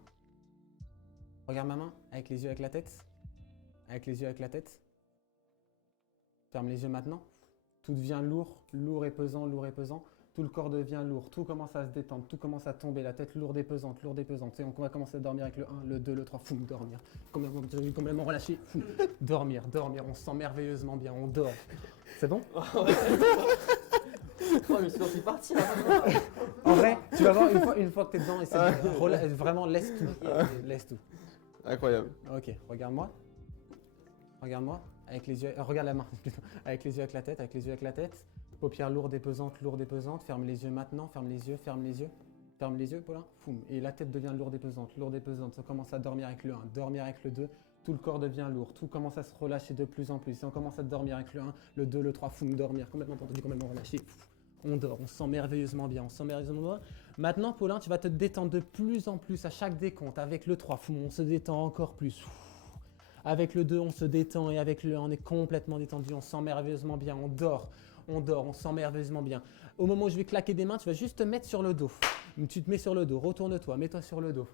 Regarde ma main, avec les yeux, avec la tête. Avec les yeux, avec la tête. Ferme les yeux maintenant. Tout devient lourd, lourd et pesant, lourd et pesant. Tout le corps devient lourd, tout commence à se détendre, tout commence à tomber, la tête lourde et pesante, lourde et pesante. Tu sais, on va commencer à dormir avec le 1, le 2, le 3, foum, dormir. Complètement relâché, foum, dormir, on se sent merveilleusement bien, on dort. C'est bon? Oh, je me suis senti partir là. En vrai, tu vas voir, une fois que tu es dedans, vraiment laisse tout. Laisse tout. Incroyable. Ok, regarde-moi. Regarde-moi. Avec les yeux, regarde la main plutôt. Avec les yeux, avec la tête, avec les yeux, avec la tête. Paupières lourdes et pesantes, lourdes et pesantes. Ferme les yeux maintenant, ferme les yeux, ferme les yeux. Ferme les yeux, Paulin. Foum. Et la tête devient lourde et pesante, lourde et pesante. Ça commence à dormir avec le 1, dormir avec le 2. Tout le corps devient lourd, tout commence à se relâcher de plus en plus. Et on commence à dormir avec le 1, le 2, le 3, foum, dormir. Complètement tendu, complètement relâché. On dort, on se sent merveilleusement bien, on se sent merveilleusement bien. Maintenant, Paulin, tu vas te détendre de plus en plus à chaque décompte. Avec le 3, on se détend encore plus. Avec le 2, on se détend et avec le 1, on est complètement détendu. On se sent merveilleusement bien, on dort, on se sent merveilleusement bien. Au moment où je vais claquer des mains, tu vas juste te mettre sur le dos. Tu te mets sur le dos, retourne-toi, mets-toi sur le dos.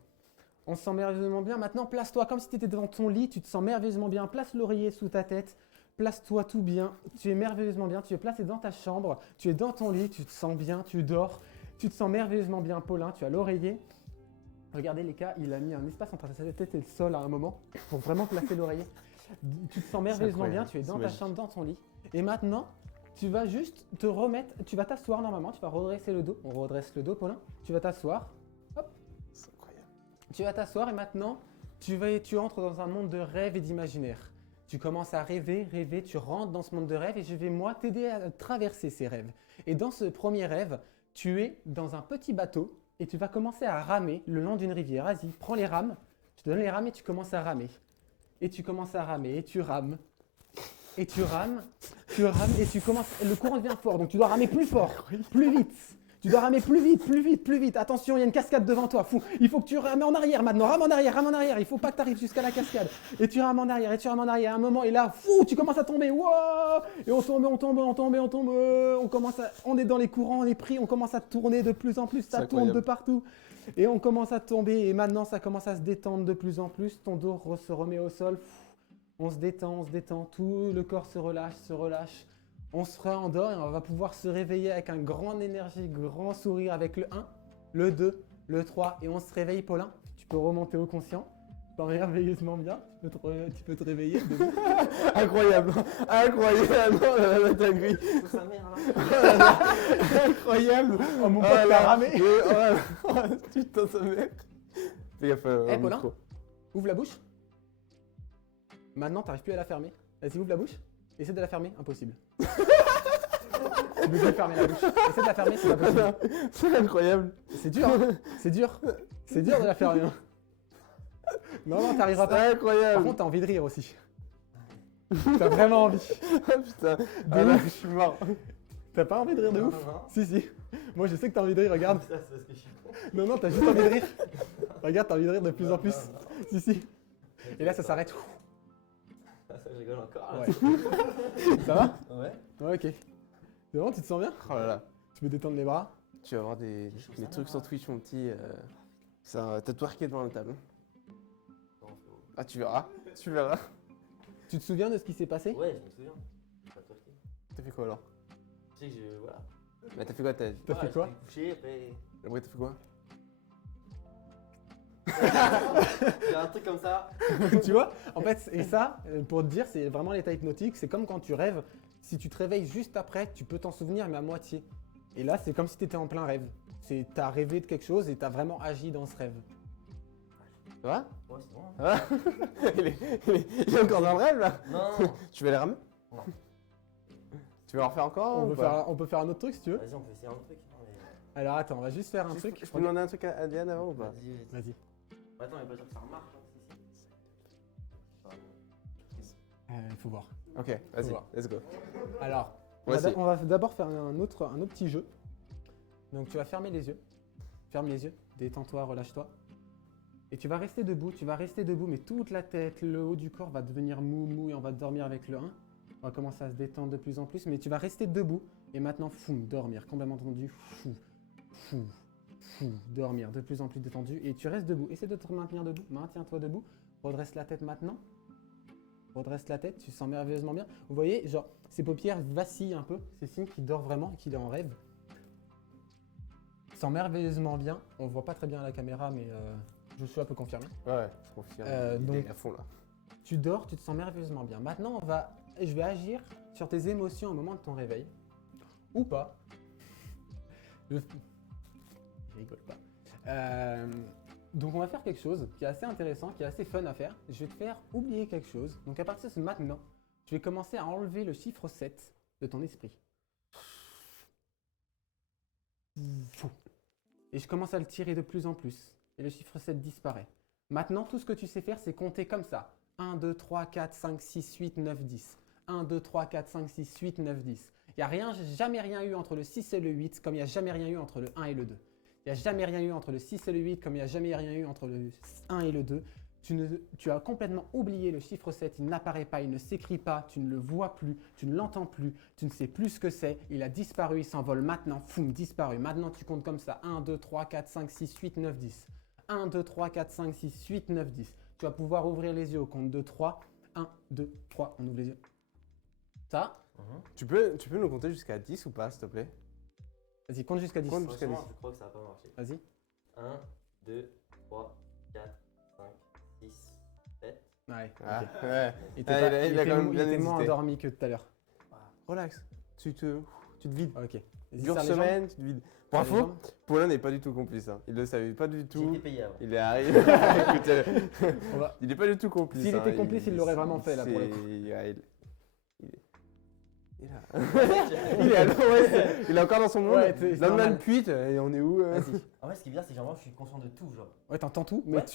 On se sent merveilleusement bien. Maintenant, place-toi comme si tu étais devant ton lit, tu te sens merveilleusement bien. Place l'oreiller sous ta tête. place-toi tout bien, tu es merveilleusement bien, tu es placé dans ta chambre, tu es dans ton lit, tu te sens bien, tu dors, tu te sens merveilleusement bien, Paulin, tu as l'oreiller. Regardez les cas, il a mis un espace entre sa tête et le sol à un moment pour vraiment placer l'oreiller. Tu te sens merveilleusement bien, incroyable, tu es dans c'est ta magique. chambre, dans ton lit. Et maintenant, tu vas juste te remettre, tu vas t'asseoir normalement, tu vas redresser le dos. On redresse le dos, Paulin. Tu vas t'asseoir, C'est incroyable. tu vas t'asseoir et maintenant, tu entres dans un monde de rêve et d'imaginaire. Tu commences à rêver, tu rentres dans ce monde de rêve et je vais moi t'aider à traverser ces rêves. Et dans ce premier rêve, tu es dans un petit bateau et tu vas commencer à ramer le long d'une rivière. Vas-y, prends les rames, je te donne les rames et tu commences à ramer. Et tu commences à ramer et tu rames. Et tu rames et tu commences. Le courant devient fort, donc tu dois ramer plus fort, plus vite. Tu dois ramer plus vite, plus vite, plus vite. Attention, il y a une cascade devant toi. Fou. Il faut que tu rames en arrière maintenant. Rame en arrière, rame en arrière. Il faut pas que tu arrives jusqu'à la cascade. Et tu rames en arrière, et tu rames en arrière. À un moment, et là, fou, tu commences à tomber. Wow. Et on tombe, on tombe, on tombe, on tombe. On est dans les courants, on est pris. On commence à tourner de plus en plus. Ça C'est tourne de incroyable. partout. Et on commence à tomber. Et maintenant, ça commence à se détendre de plus en plus. Ton dos se remet au sol. On se détend, tout le corps se relâche, On se réendort et on va pouvoir se réveiller avec un grand énergie, grand sourire avec le 1, le 2, le 3 et on se réveille, Paulin. Tu peux remonter au conscient. Tu vas merveilleusement bien. Tu peux te réveiller. Debout. Incroyable. Incroyable. Oh là là, la dinguerie. C'est sa mère là. Incroyable. Oh mon pote, Oh là t'as là. ramé. Oh, putain, sa mère. Fais gaffe au Paulin. micro. Ouvre la bouche. Maintenant, t'arrives plus à la fermer. Vas-y, ouvre la bouche. Essaie de la fermer. Impossible. Tu peux plus fermer la bouche. Essaie de la fermer, c'est pas possible. C'est incroyable. C'est dur, hein. C'est dur. C'est dur de la fermer. hein. Non, t'arriveras C'est pas. Par incroyable. contre, t'as envie de rire aussi. T'as vraiment envie. Ah, putain. Ah là, je suis mort. T'as pas envie de rire de ouf? Non. Si, si. Moi, je sais que t'as envie de rire, regarde. Ça, c'est parce que je suis con. Non, t'as juste envie de rire. Regarde, t'as envie de rire de plus en plus. Si, si. Et là, ça s'arrête. Ça, je rigole encore. Là. Ouais. Ça va? Ouais. Ouais, ok. C'est bon, tu te sens bien? Oh là là. Tu peux détendre les bras? Tu vas avoir des trucs sur Twitch, mon petit. Ça, t'as twerké devant la table. Non, frérot. Ah, tu verras. Tu verras. Tu te souviens de ce qui s'est passé? Ouais, je me souviens. J'ai pas twerké. T'as fait quoi alors? Tu sais que je. Voilà. Bah, t'as fait quoi? T'as fait Ouais, quoi? j'étais couché, après. Après, t'as fait quoi? Il y a un truc comme ça. Tu vois? En fait, et ça, pour te dire, c'est vraiment l'état hypnotique. C'est comme quand tu rêves. Si tu te réveilles juste après, tu peux t'en souvenir, mais à moitié. Et là, c'est comme si tu étais en plein rêve. T'as rêvé de quelque chose et t'as vraiment agi dans ce rêve. Ça va? Ouais, c'est bon. hein. Ça va? Il est encore dans le rêve là? Non. Tu vas les ramener? Non. Tu veux en refaire encore? ou pas? On peut faire un autre truc si tu veux. Vas-y, on peut essayer un autre truc. Non, mais... Alors attends, on va juste faire un truc. Je peux demander un truc à Diane avant ou pas? Vas-y, vas-y. Vas-y. Attends, mais pas sûr que ça remarche. Hein, si. Il faut voir. Ok, vas-y, voir. let's go. Alors, Moi aussi. on va d'abord faire un autre petit jeu. Donc tu vas fermer les yeux. Ferme les yeux, détends-toi, relâche-toi. Et tu vas rester debout, mais toute la tête, le haut du corps va devenir mou et on va dormir avec le 1. On va commencer à se détendre de plus en plus, mais tu vas rester debout. Et maintenant, dormir, complètement tendu, dormir, de plus en plus détendu. Et tu restes debout, essaie de te maintenir debout, maintiens-toi debout. Redresse la tête maintenant. Redresse la tête, tu sens merveilleusement bien. Vous voyez, genre, ses paupières vacillent un peu, c'est signe qu'il dort vraiment et qu'il est en rêve. Sent merveilleusement bien. On voit pas très bien à la caméra, mais Joshua peut confirmer. Ouais, je confirme. Il donc- est à fond là. Tu dors, tu te sens merveilleusement bien. Maintenant, je vais agir sur tes émotions au moment de ton réveil. Ou pas. Je rigole pas. Donc on va faire quelque chose qui est assez intéressant, qui est assez fun à faire. Je vais te faire oublier quelque chose. Donc à partir de maintenant, je vais commencer à enlever le chiffre 7 de ton esprit. Et je commence à le tirer de plus en plus. Et le chiffre 7 disparaît. Maintenant, tout ce que tu sais faire, c'est compter comme ça. 1, 2, 3, 4, 5, 6, 8, 9, 10. 1, 2, 3, 4, 5, 6, 8, 9, 10. Il n'y a jamais rien eu entre le 6 et le 8, comme il n'y a jamais rien eu entre le 1 et le 2. Il n'y a jamais rien eu entre le 6 et le 8, comme il n'y a jamais rien eu entre le 1 et le 2. Tu as complètement oublié le chiffre 7, il n'apparaît pas, il ne s'écrit pas, tu ne le vois plus, tu ne l'entends plus, tu ne sais plus ce que c'est, il a disparu, il s'envole maintenant, disparu. Maintenant tu comptes comme ça, 1, 2, 3, 4, 5, 6, 8, 9, 10. 1, 2, 3, 4, 5, 6, 8, 9, 10. Tu vas pouvoir ouvrir les yeux au compte de 3. 1, 2, 3, on ouvre les yeux. Ça. Tu peux nous compter jusqu'à 10 ou pas, s'il te plaît? Vas-y, compte jusqu'à 10. Compte jusqu'à 10. Franchement, je crois que ça va pas marcher. Vas-y. 1, 2, 3, 4, 5, 6, 7. Ouais. Ah, ok. ouais. Il était, Ah, pas- il a il quand était même mo- il bien était moins hésité. endormi que tout à l'heure. Relax. Tu te vides. Ok. Vas-y, Dure serre les jambes. semaine, tu te vides. Serre les Pour info, jambes. Paulin n'est pas du tout complice. Hein. Il le savait pas du J'ai tout. été payé avant. Il est arrivé. Écoutez, On va- il n'est pas du tout complice. S'il hein. était complice, il l'aurait vraiment fait, là, pour le c'est- coup. ouais, il est il est à l'ouest, il est encore dans son monde. Ouais, c'est Dans le normal. même puits, et on est où Vas-y. En fait, ce qui est bizarre, c'est que genre, je suis conscient de tout. Genre. Ouais, t'entends tout, mais Ouais.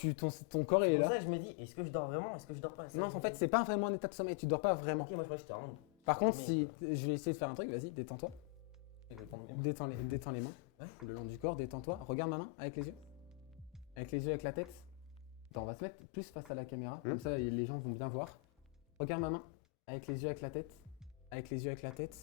ton corps il est C'est pour là. ça que je me dis, est-ce que je dors vraiment? Est-ce que je dors pas? Non, en fait, c'est pas vraiment un état de sommeil, tu dors pas vraiment. Ok, moi je crois que j'étais en onde. Par contre, Mais- si je vais essayer de faire un truc, vas-y, détends-toi. Je vais prendre mes mains. Détends les mains. Ouais. Le long du corps, détends-toi. Regarde ma main avec les yeux. Avec les yeux, avec la tête. Attends, on va se mettre plus face à la caméra, comme ça les gens vont bien voir. Regarde ma main avec les yeux, avec la tête. Avec les yeux, avec la tête.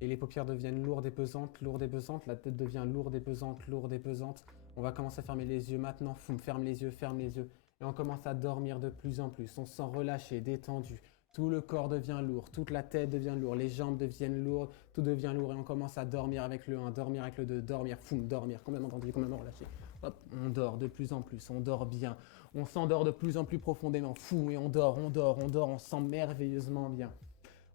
Et les paupières deviennent lourdes et pesantes, lourdes et pesantes. La tête devient lourde et pesante, lourde et pesante. On va commencer à fermer les yeux maintenant. Foum, ferme les yeux, ferme les yeux. Et on commence à dormir de plus en plus. On se sent relâché, détendu. Tout le corps devient lourd, toute la tête devient lourde, les jambes deviennent lourdes, tout devient lourd et on commence à dormir avec le 1, dormir avec le 2, dormir, foum, dormir, complètement tendu, complètement relâché. Hop, on dort de plus en plus, on dort bien, on s'endort de plus en plus profondément, fou, et on dort, on se sent merveilleusement bien.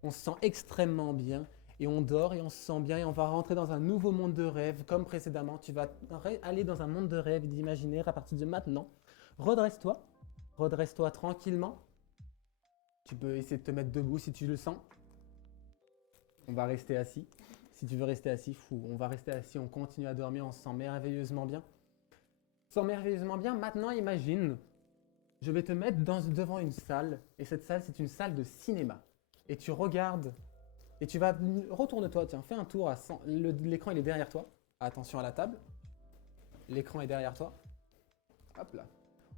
On se sent extrêmement bien et on dort et on se sent bien et on va rentrer dans un nouveau monde de rêve comme précédemment. Tu vas aller dans un monde de rêve, d'imaginaire à partir de maintenant. Redresse-toi tranquillement. Tu peux essayer de te mettre debout si tu le sens. On va rester assis. Si tu veux rester assis, fou, on va rester assis, on continue à dormir, on se sent merveilleusement bien. On se sent merveilleusement bien. Maintenant, imagine, je vais te mettre devant une salle, et cette salle, c'est une salle de cinéma. Et tu regardes, et tu vas, retourne-toi, tiens, fais un tour à 100. L'écran, il est derrière toi. Attention à la table. L'écran est derrière toi. Hop là.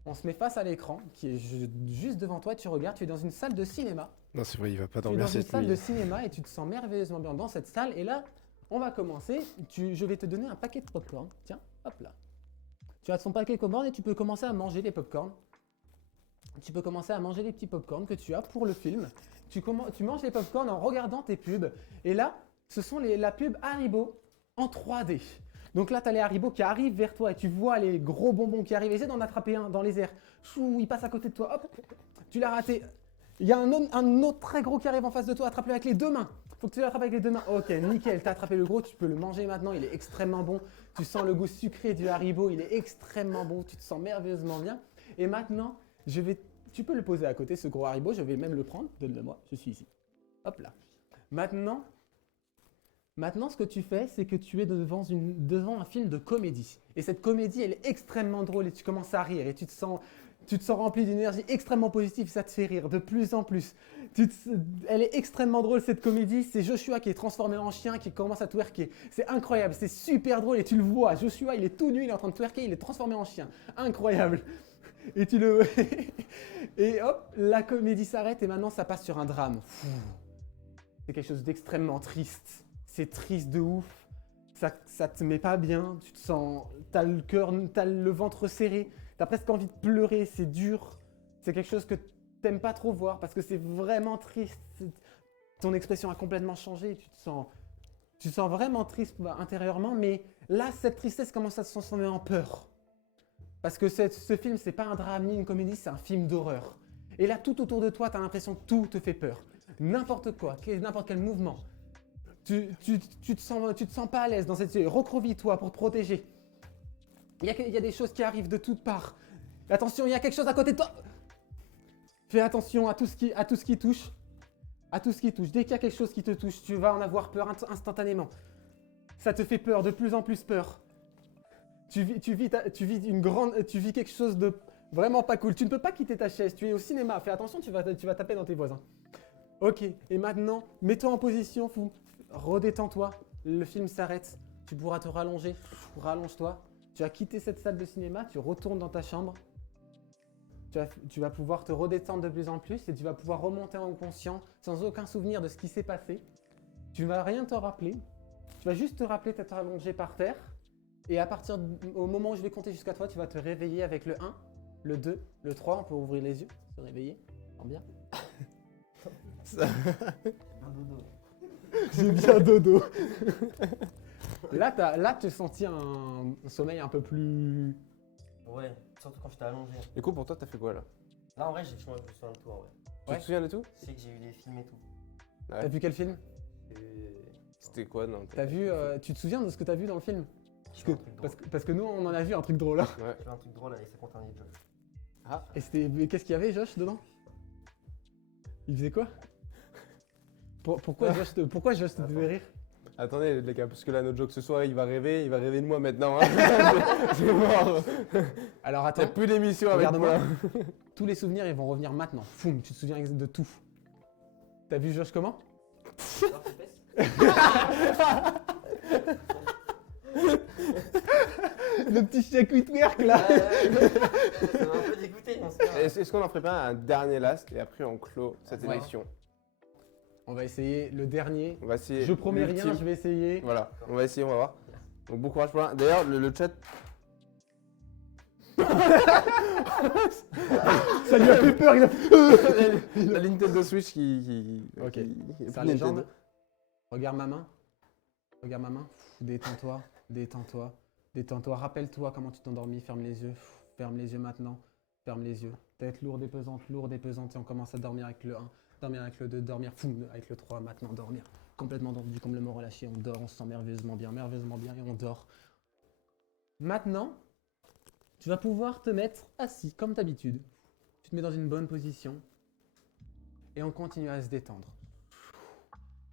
On se met face à l'écran qui est juste devant toi, tu regardes, tu es dans une salle de cinéma. Non, c'est vrai, il va pas Tu es dormir dans une cette salle nuit. de cinéma et tu te sens merveilleusement bien dans cette salle. Et là, on va commencer. Je vais te donner un paquet de popcorn. Tiens, hop là. Tu as ton paquet de popcorn et tu peux commencer à manger les popcorn. Tu peux commencer à manger les petits popcorn que tu as pour le film. Tu manges les popcorn en regardant tes pubs. Et là, ce sont la pub Haribo en 3D. Donc là, tu as les Haribo qui arrivent vers toi et tu vois les gros bonbons qui arrivent. Essaie d'en attraper un dans les airs. Chou, il passe à côté de toi. Hop, tu l'as raté. Il y a un autre très gros qui arrive en face de toi. Attrape-le avec les deux mains. Faut que tu l'attrapes avec les deux mains. Ok, nickel. Tu as attrapé le gros. Tu peux le manger maintenant. Il est extrêmement bon. Tu sens le goût sucré du Haribo. Il est extrêmement bon. Tu te sens merveilleusement bien. Et maintenant, tu peux le poser à côté, ce gros Haribo. Je vais même le prendre. Donne-le-moi. Je suis ici. Hop là. Maintenant, ce que tu fais, c'est que tu es devant un film de comédie. Et cette comédie, elle est extrêmement drôle et tu commences à rire et tu te sens rempli d'une énergie extrêmement positive, ça te fait rire de plus en plus. Elle est extrêmement drôle cette comédie, c'est Joshua qui est transformé en chien, qui commence à twerker. C'est incroyable, c'est super drôle et tu le vois. Joshua, il est tout nu, il est en train de twerker, il est transformé en chien. Incroyable. Et et hop, la comédie s'arrête et maintenant ça passe sur un drame. C'est quelque chose d'extrêmement triste. C'est triste de ouf, ça te met pas bien, tu te sens, t'as le ventre serré, t'as presque envie de pleurer, c'est dur. C'est quelque chose que t'aimes pas trop voir parce que c'est vraiment triste. Ton expression a complètement changé, tu te sens vraiment triste intérieurement, mais là, cette tristesse commence à se transformer en peur. Parce que ce film, c'est pas un drame ni une comédie, c'est un film d'horreur. Et là, tout autour de toi, t'as l'impression que tout te fait peur. N'importe quoi, n'importe quel mouvement. Tu te sens pas à l'aise dans cette... Recroqueville-toi pour te protéger. Il y a des choses qui arrivent de toutes parts. Attention, il y a quelque chose à côté de toi. Fais attention à tout ce qui touche. À tout ce qui touche. Dès qu'il y a quelque chose qui te touche, tu vas en avoir peur instantanément. Ça te fait peur, de plus en plus peur. Tu vis quelque chose de vraiment pas cool. Tu ne peux pas quitter ta chaise. Tu es au cinéma. Fais attention, tu vas taper dans tes voisins. Ok, et maintenant, mets-toi en position, fou. Redétends-toi, le film s'arrête, tu pourras te rallonger, rallonge-toi. Tu as quitté cette salle de cinéma, tu retournes dans ta chambre. Tu vas pouvoir te redétendre de plus en plus et tu vas pouvoir remonter en conscient sans aucun souvenir de ce qui s'est passé. Tu ne vas rien te rappeler, tu vas juste te rappeler d'être allongé par terre et au moment où je vais compter jusqu'à toi, tu vas te réveiller avec le 1, le 2, le 3, on peut ouvrir les yeux, se réveiller, bien. dodo. J'ai bien dodo. Là, tu as senti un sommeil un peu plus... Ouais, surtout quand j'étais allongé. Du coup, pour toi, t'as fait quoi là? Là, en vrai, je me souviens de tout, en vrai. Tu Ouais. te souviens de tout? Je sais que j'ai eu des films et tout. T'as vu quel film? C'était quoi non? T'as vu, tu te souviens de ce que t'as vu dans le film? J'ai vu un truc drôle. Parce que nous, on en a vu un truc drôle. Hein. Ouais. J'ai vu un truc drôle avec sa compagnie de Josh. Ah, Et mais qu'est-ce qu'il y avait, Josh, dedans? Il faisait quoi? Pourquoi Josh te faisait rire? attendez les gars, parce que là, notre joke ce soir, il va rêver de moi maintenant. Hein. C'est mort. Alors T'as attends, plus d'émission avec regarde-moi. moi. tous les souvenirs, ils vont revenir maintenant. Foum, tu te souviens de tout. T'as vu Josh comment? Alors, tes fesses Le petit chien quick-work là. Ça m'a un peu dégoûté, mon frère. Est-ce qu'on en ferait pas un dernier last et après on clôt cette Ouais. émission? On va essayer le dernier. On va essayer. Je promets rien, l'ultime. je vais essayer. Voilà, on va essayer, on va voir. Donc bon courage pour là. D'ailleurs, le chat. Ça lui a fait peur, il a fait... La Nintendo Switch qui Ok. qui est Sa plus légende. Nintendo. Regarde ma main. Regarde ma main. Détends-toi. Détends-toi. Détends-toi. Rappelle-toi comment tu t'es endormi. Ferme les yeux. Ferme les yeux maintenant. Ferme les yeux. Tête lourde et pesante. Et on commence à dormir avec le 1. Dormir avec le 2. Dormir avec le 3. Maintenant dormir. Complètement dormi, complètement relâché. On dort. On se sent merveilleusement bien et on dort. Maintenant, tu vas pouvoir te mettre assis comme d'habitude. Tu te mets dans une bonne position. Et on continue à se détendre.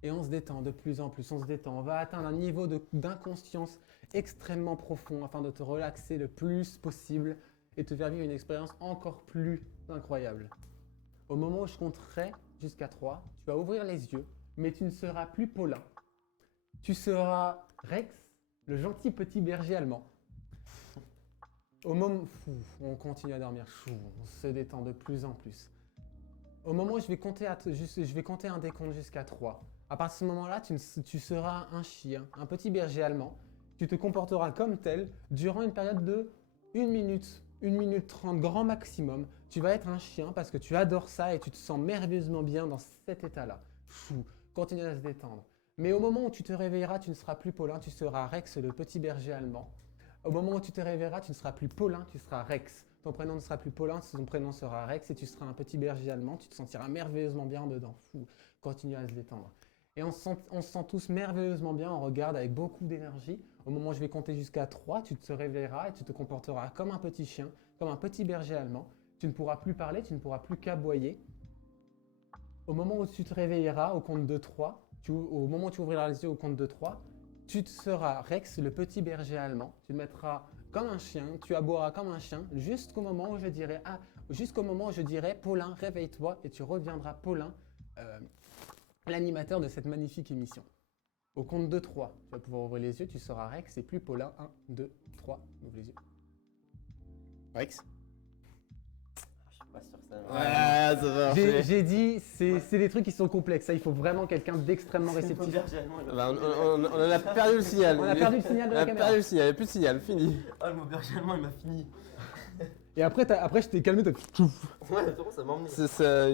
Et on se détend de plus en plus, on se détend. On va atteindre un niveau d'inconscience extrêmement profond afin de te relaxer le plus possible et te faire vivre une expérience encore plus incroyable. Au moment où je compterai jusqu'à 3, tu vas ouvrir les yeux, mais tu ne seras plus Paulin. Tu seras Rex, le gentil petit berger allemand. Au moment où on continue à dormir, on se détend de plus en plus. Au moment où je vais compter un décompte jusqu'à 3, à partir de ce moment-là, tu seras un chien, un petit berger allemand. Tu te comporteras comme tel durant une période de 1 minute, 1 minute 30 grand maximum. Tu vas être un chien parce que tu adores ça et tu te sens merveilleusement bien dans cet état-là. Continue à se détendre. Mais au moment où tu te réveilleras, tu ne seras plus Paulin, tu seras Rex, le petit berger allemand. Au moment où tu te réveilleras, tu ne seras plus Paulin, tu seras Rex. Ton prénom ne sera plus Paulin, ton prénom sera Rex et tu seras un petit berger allemand. Tu te sentiras merveilleusement bien dedans. Continue à se détendre. Et on se sent tous merveilleusement bien, on regarde avec beaucoup d'énergie. Au moment où je vais compter jusqu'à 3, tu te réveilleras et tu te comporteras comme un petit chien, comme un petit berger allemand. Tu ne pourras plus parler, tu ne pourras plus qu'aboyer. Au moment où tu te réveilleras, au compte de 3, au moment où tu ouvriras les yeux au compte de 3, tu seras Rex, le petit berger allemand. Tu te mettras comme un chien, tu aboieras comme un chien, jusqu'au moment où je dirai Paulin, réveille-toi, et tu reviendras Paulin, l'animateur de cette magnifique émission. Au compte de 3, tu vas pouvoir ouvrir les yeux, tu seras Rex et plus Paulin. 1, 2, 3, ouvre les yeux. Rex? Je suis pas sûr que ça va. Ah, ça va marcher. J'ai dit, c'est des trucs qui sont complexes, ça, il faut vraiment quelqu'un d'extrêmement réceptif. Bah, on en a perdu le signal. On a perdu le signal de la On a caméra. perdu le signal, il n'y a plus de signal, fini. Ah, le mot berger allemand, il m'a fini. Et après je t'ai calmé, t'as fait tchouf. Ouais, ça m'a emmené. C'est ça.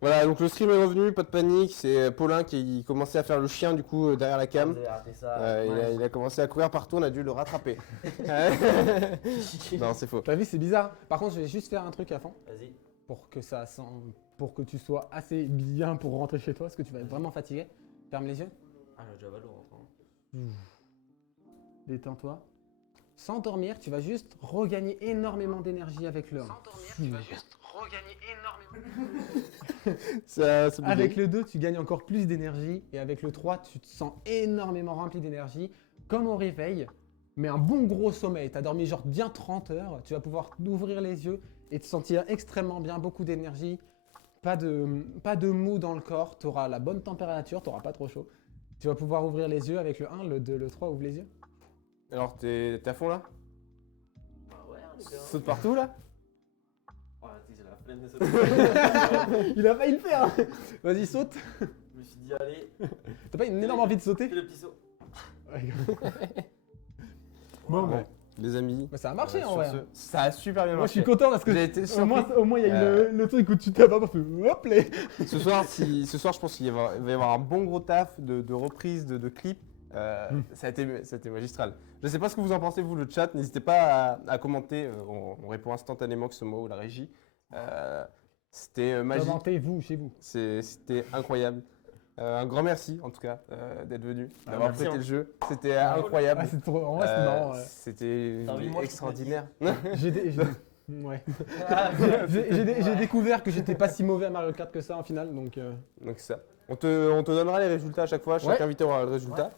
Voilà, donc le stream est revenu, pas de panique. C'est Paulin qui commençait à faire le chien du coup derrière la cam. Vous avez raté ça. Il a commencé à courir partout, on a dû le rattraper. Non, c'est faux. T'as vu, c'est bizarre. Par contre, je vais juste faire un truc avant Vas-y. pour que tu sois assez bien pour rentrer chez toi, parce que tu vas être vraiment fatigué. Ferme les yeux, Ah, le Java lourd en détends-toi. Sans dormir, tu vas juste regagner énormément d'énergie avec le 1. Avec le 2, tu gagnes encore plus d'énergie. Et avec le 3, tu te sens énormément rempli d'énergie. Comme au réveil, mais un bon gros sommeil. Tu as dormi genre bien 30 heures. Tu vas pouvoir ouvrir les yeux et te sentir extrêmement bien, beaucoup d'énergie. Pas de mou dans le corps. Tu auras la bonne température, tu n'auras pas trop chaud. Tu vas pouvoir ouvrir les yeux avec le 1, le 2, le 3, ouvre les yeux. Alors, t'es à fond là? Ah ouais, les gars. Saute partout là? Oh, tu sais, j'ai la flemme de sauter. Il a failli le faire. Vas-y, saute. Je me suis dit, allez, T'as pas une énorme envie de sauter? fais le petit saut. Bon, Ouais. les amis. Mais ça a marché en sur vrai. ce, ça a super bien Moi, je marché. suis content parce que J'ai été surpris. au moins, il y a eu le truc où tu tapes un peu, hop, les. Ce soir, je pense qu'il va y avoir un bon gros taf de reprise, de clips. Ça a été magistral. Je ne sais pas ce que vous en pensez, vous, le chat. N'hésitez pas à commenter. On répond instantanément que ce mot ou la régie. C'était magique. Commentez-vous chez vous. C'était incroyable. Un grand merci, en tout cas, d'être venu, d'avoir merci, prêté hein. le jeu. C'était incroyable. Ah, c'est trop, en vrai, c'est marrant. Ouais. C'était T'as envie de moi, je extraordinaire. Ouais. J'ai découvert que j'étais pas si mauvais à Mario Kart que ça en finale, donc. Donc ça. On te donnera les résultats à chaque fois. Chaque Ouais. invité aura le résultat.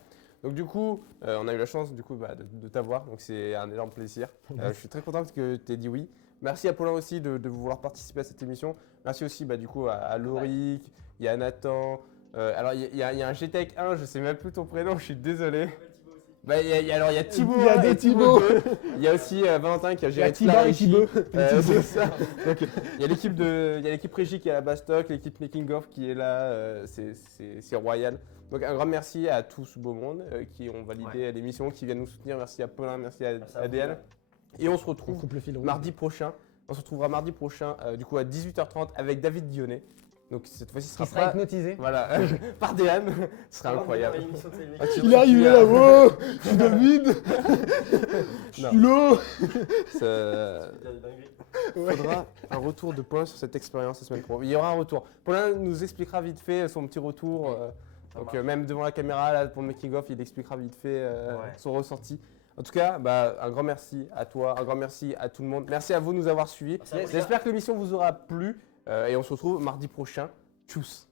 Donc du coup, on a eu la chance de t'avoir. Donc c'est un énorme plaisir. Je suis très content que tu aies dit oui. Merci à Paulin aussi de vouloir participer à cette émission. Merci aussi du coup à Lauric, il y a Nathan. Alors il y a un GTech 1, je sais même plus ton prénom, je suis désolé. Il y a Thibaut. Il y a 1 deux et Thibaut Thibaut. 2. Il y a aussi Valentin qui a Il y a géré toute la Thibaut et régie. Thibaut. C'est ça. Donc, il y a l'équipe régie qui est à la Bastock, l'équipe Making of qui est là, c'est royal. Donc un grand merci à tout ce beau monde qui ont validé l'émission, qui viennent nous soutenir. Merci à Paulin, merci à ADL. Et on se On retrouve coupe le fil rouge. mardi prochain. On se retrouvera mardi prochain du coup à 18h30 avec David Dionnet. Donc cette fois-ci ce Qui sera sera pas hypnotisé. voilà, par Déane. Ce sera incroyable. Ah, tu- Il est arrivé tu là, as- wow, je suis David, je Non. suis là. Ça faudra un retour de Paulin sur cette expérience la semaine prochaine. Il y aura un retour. Paulin nous expliquera vite fait son petit retour. Donc même devant la caméra là, pour le making of, il expliquera vite fait son ressenti. En tout cas, un grand merci à toi, un grand merci à tout le monde. Merci à vous de nous avoir suivis. J'espère que l'émission vous aura plu et on se retrouve mardi prochain. Tchuss.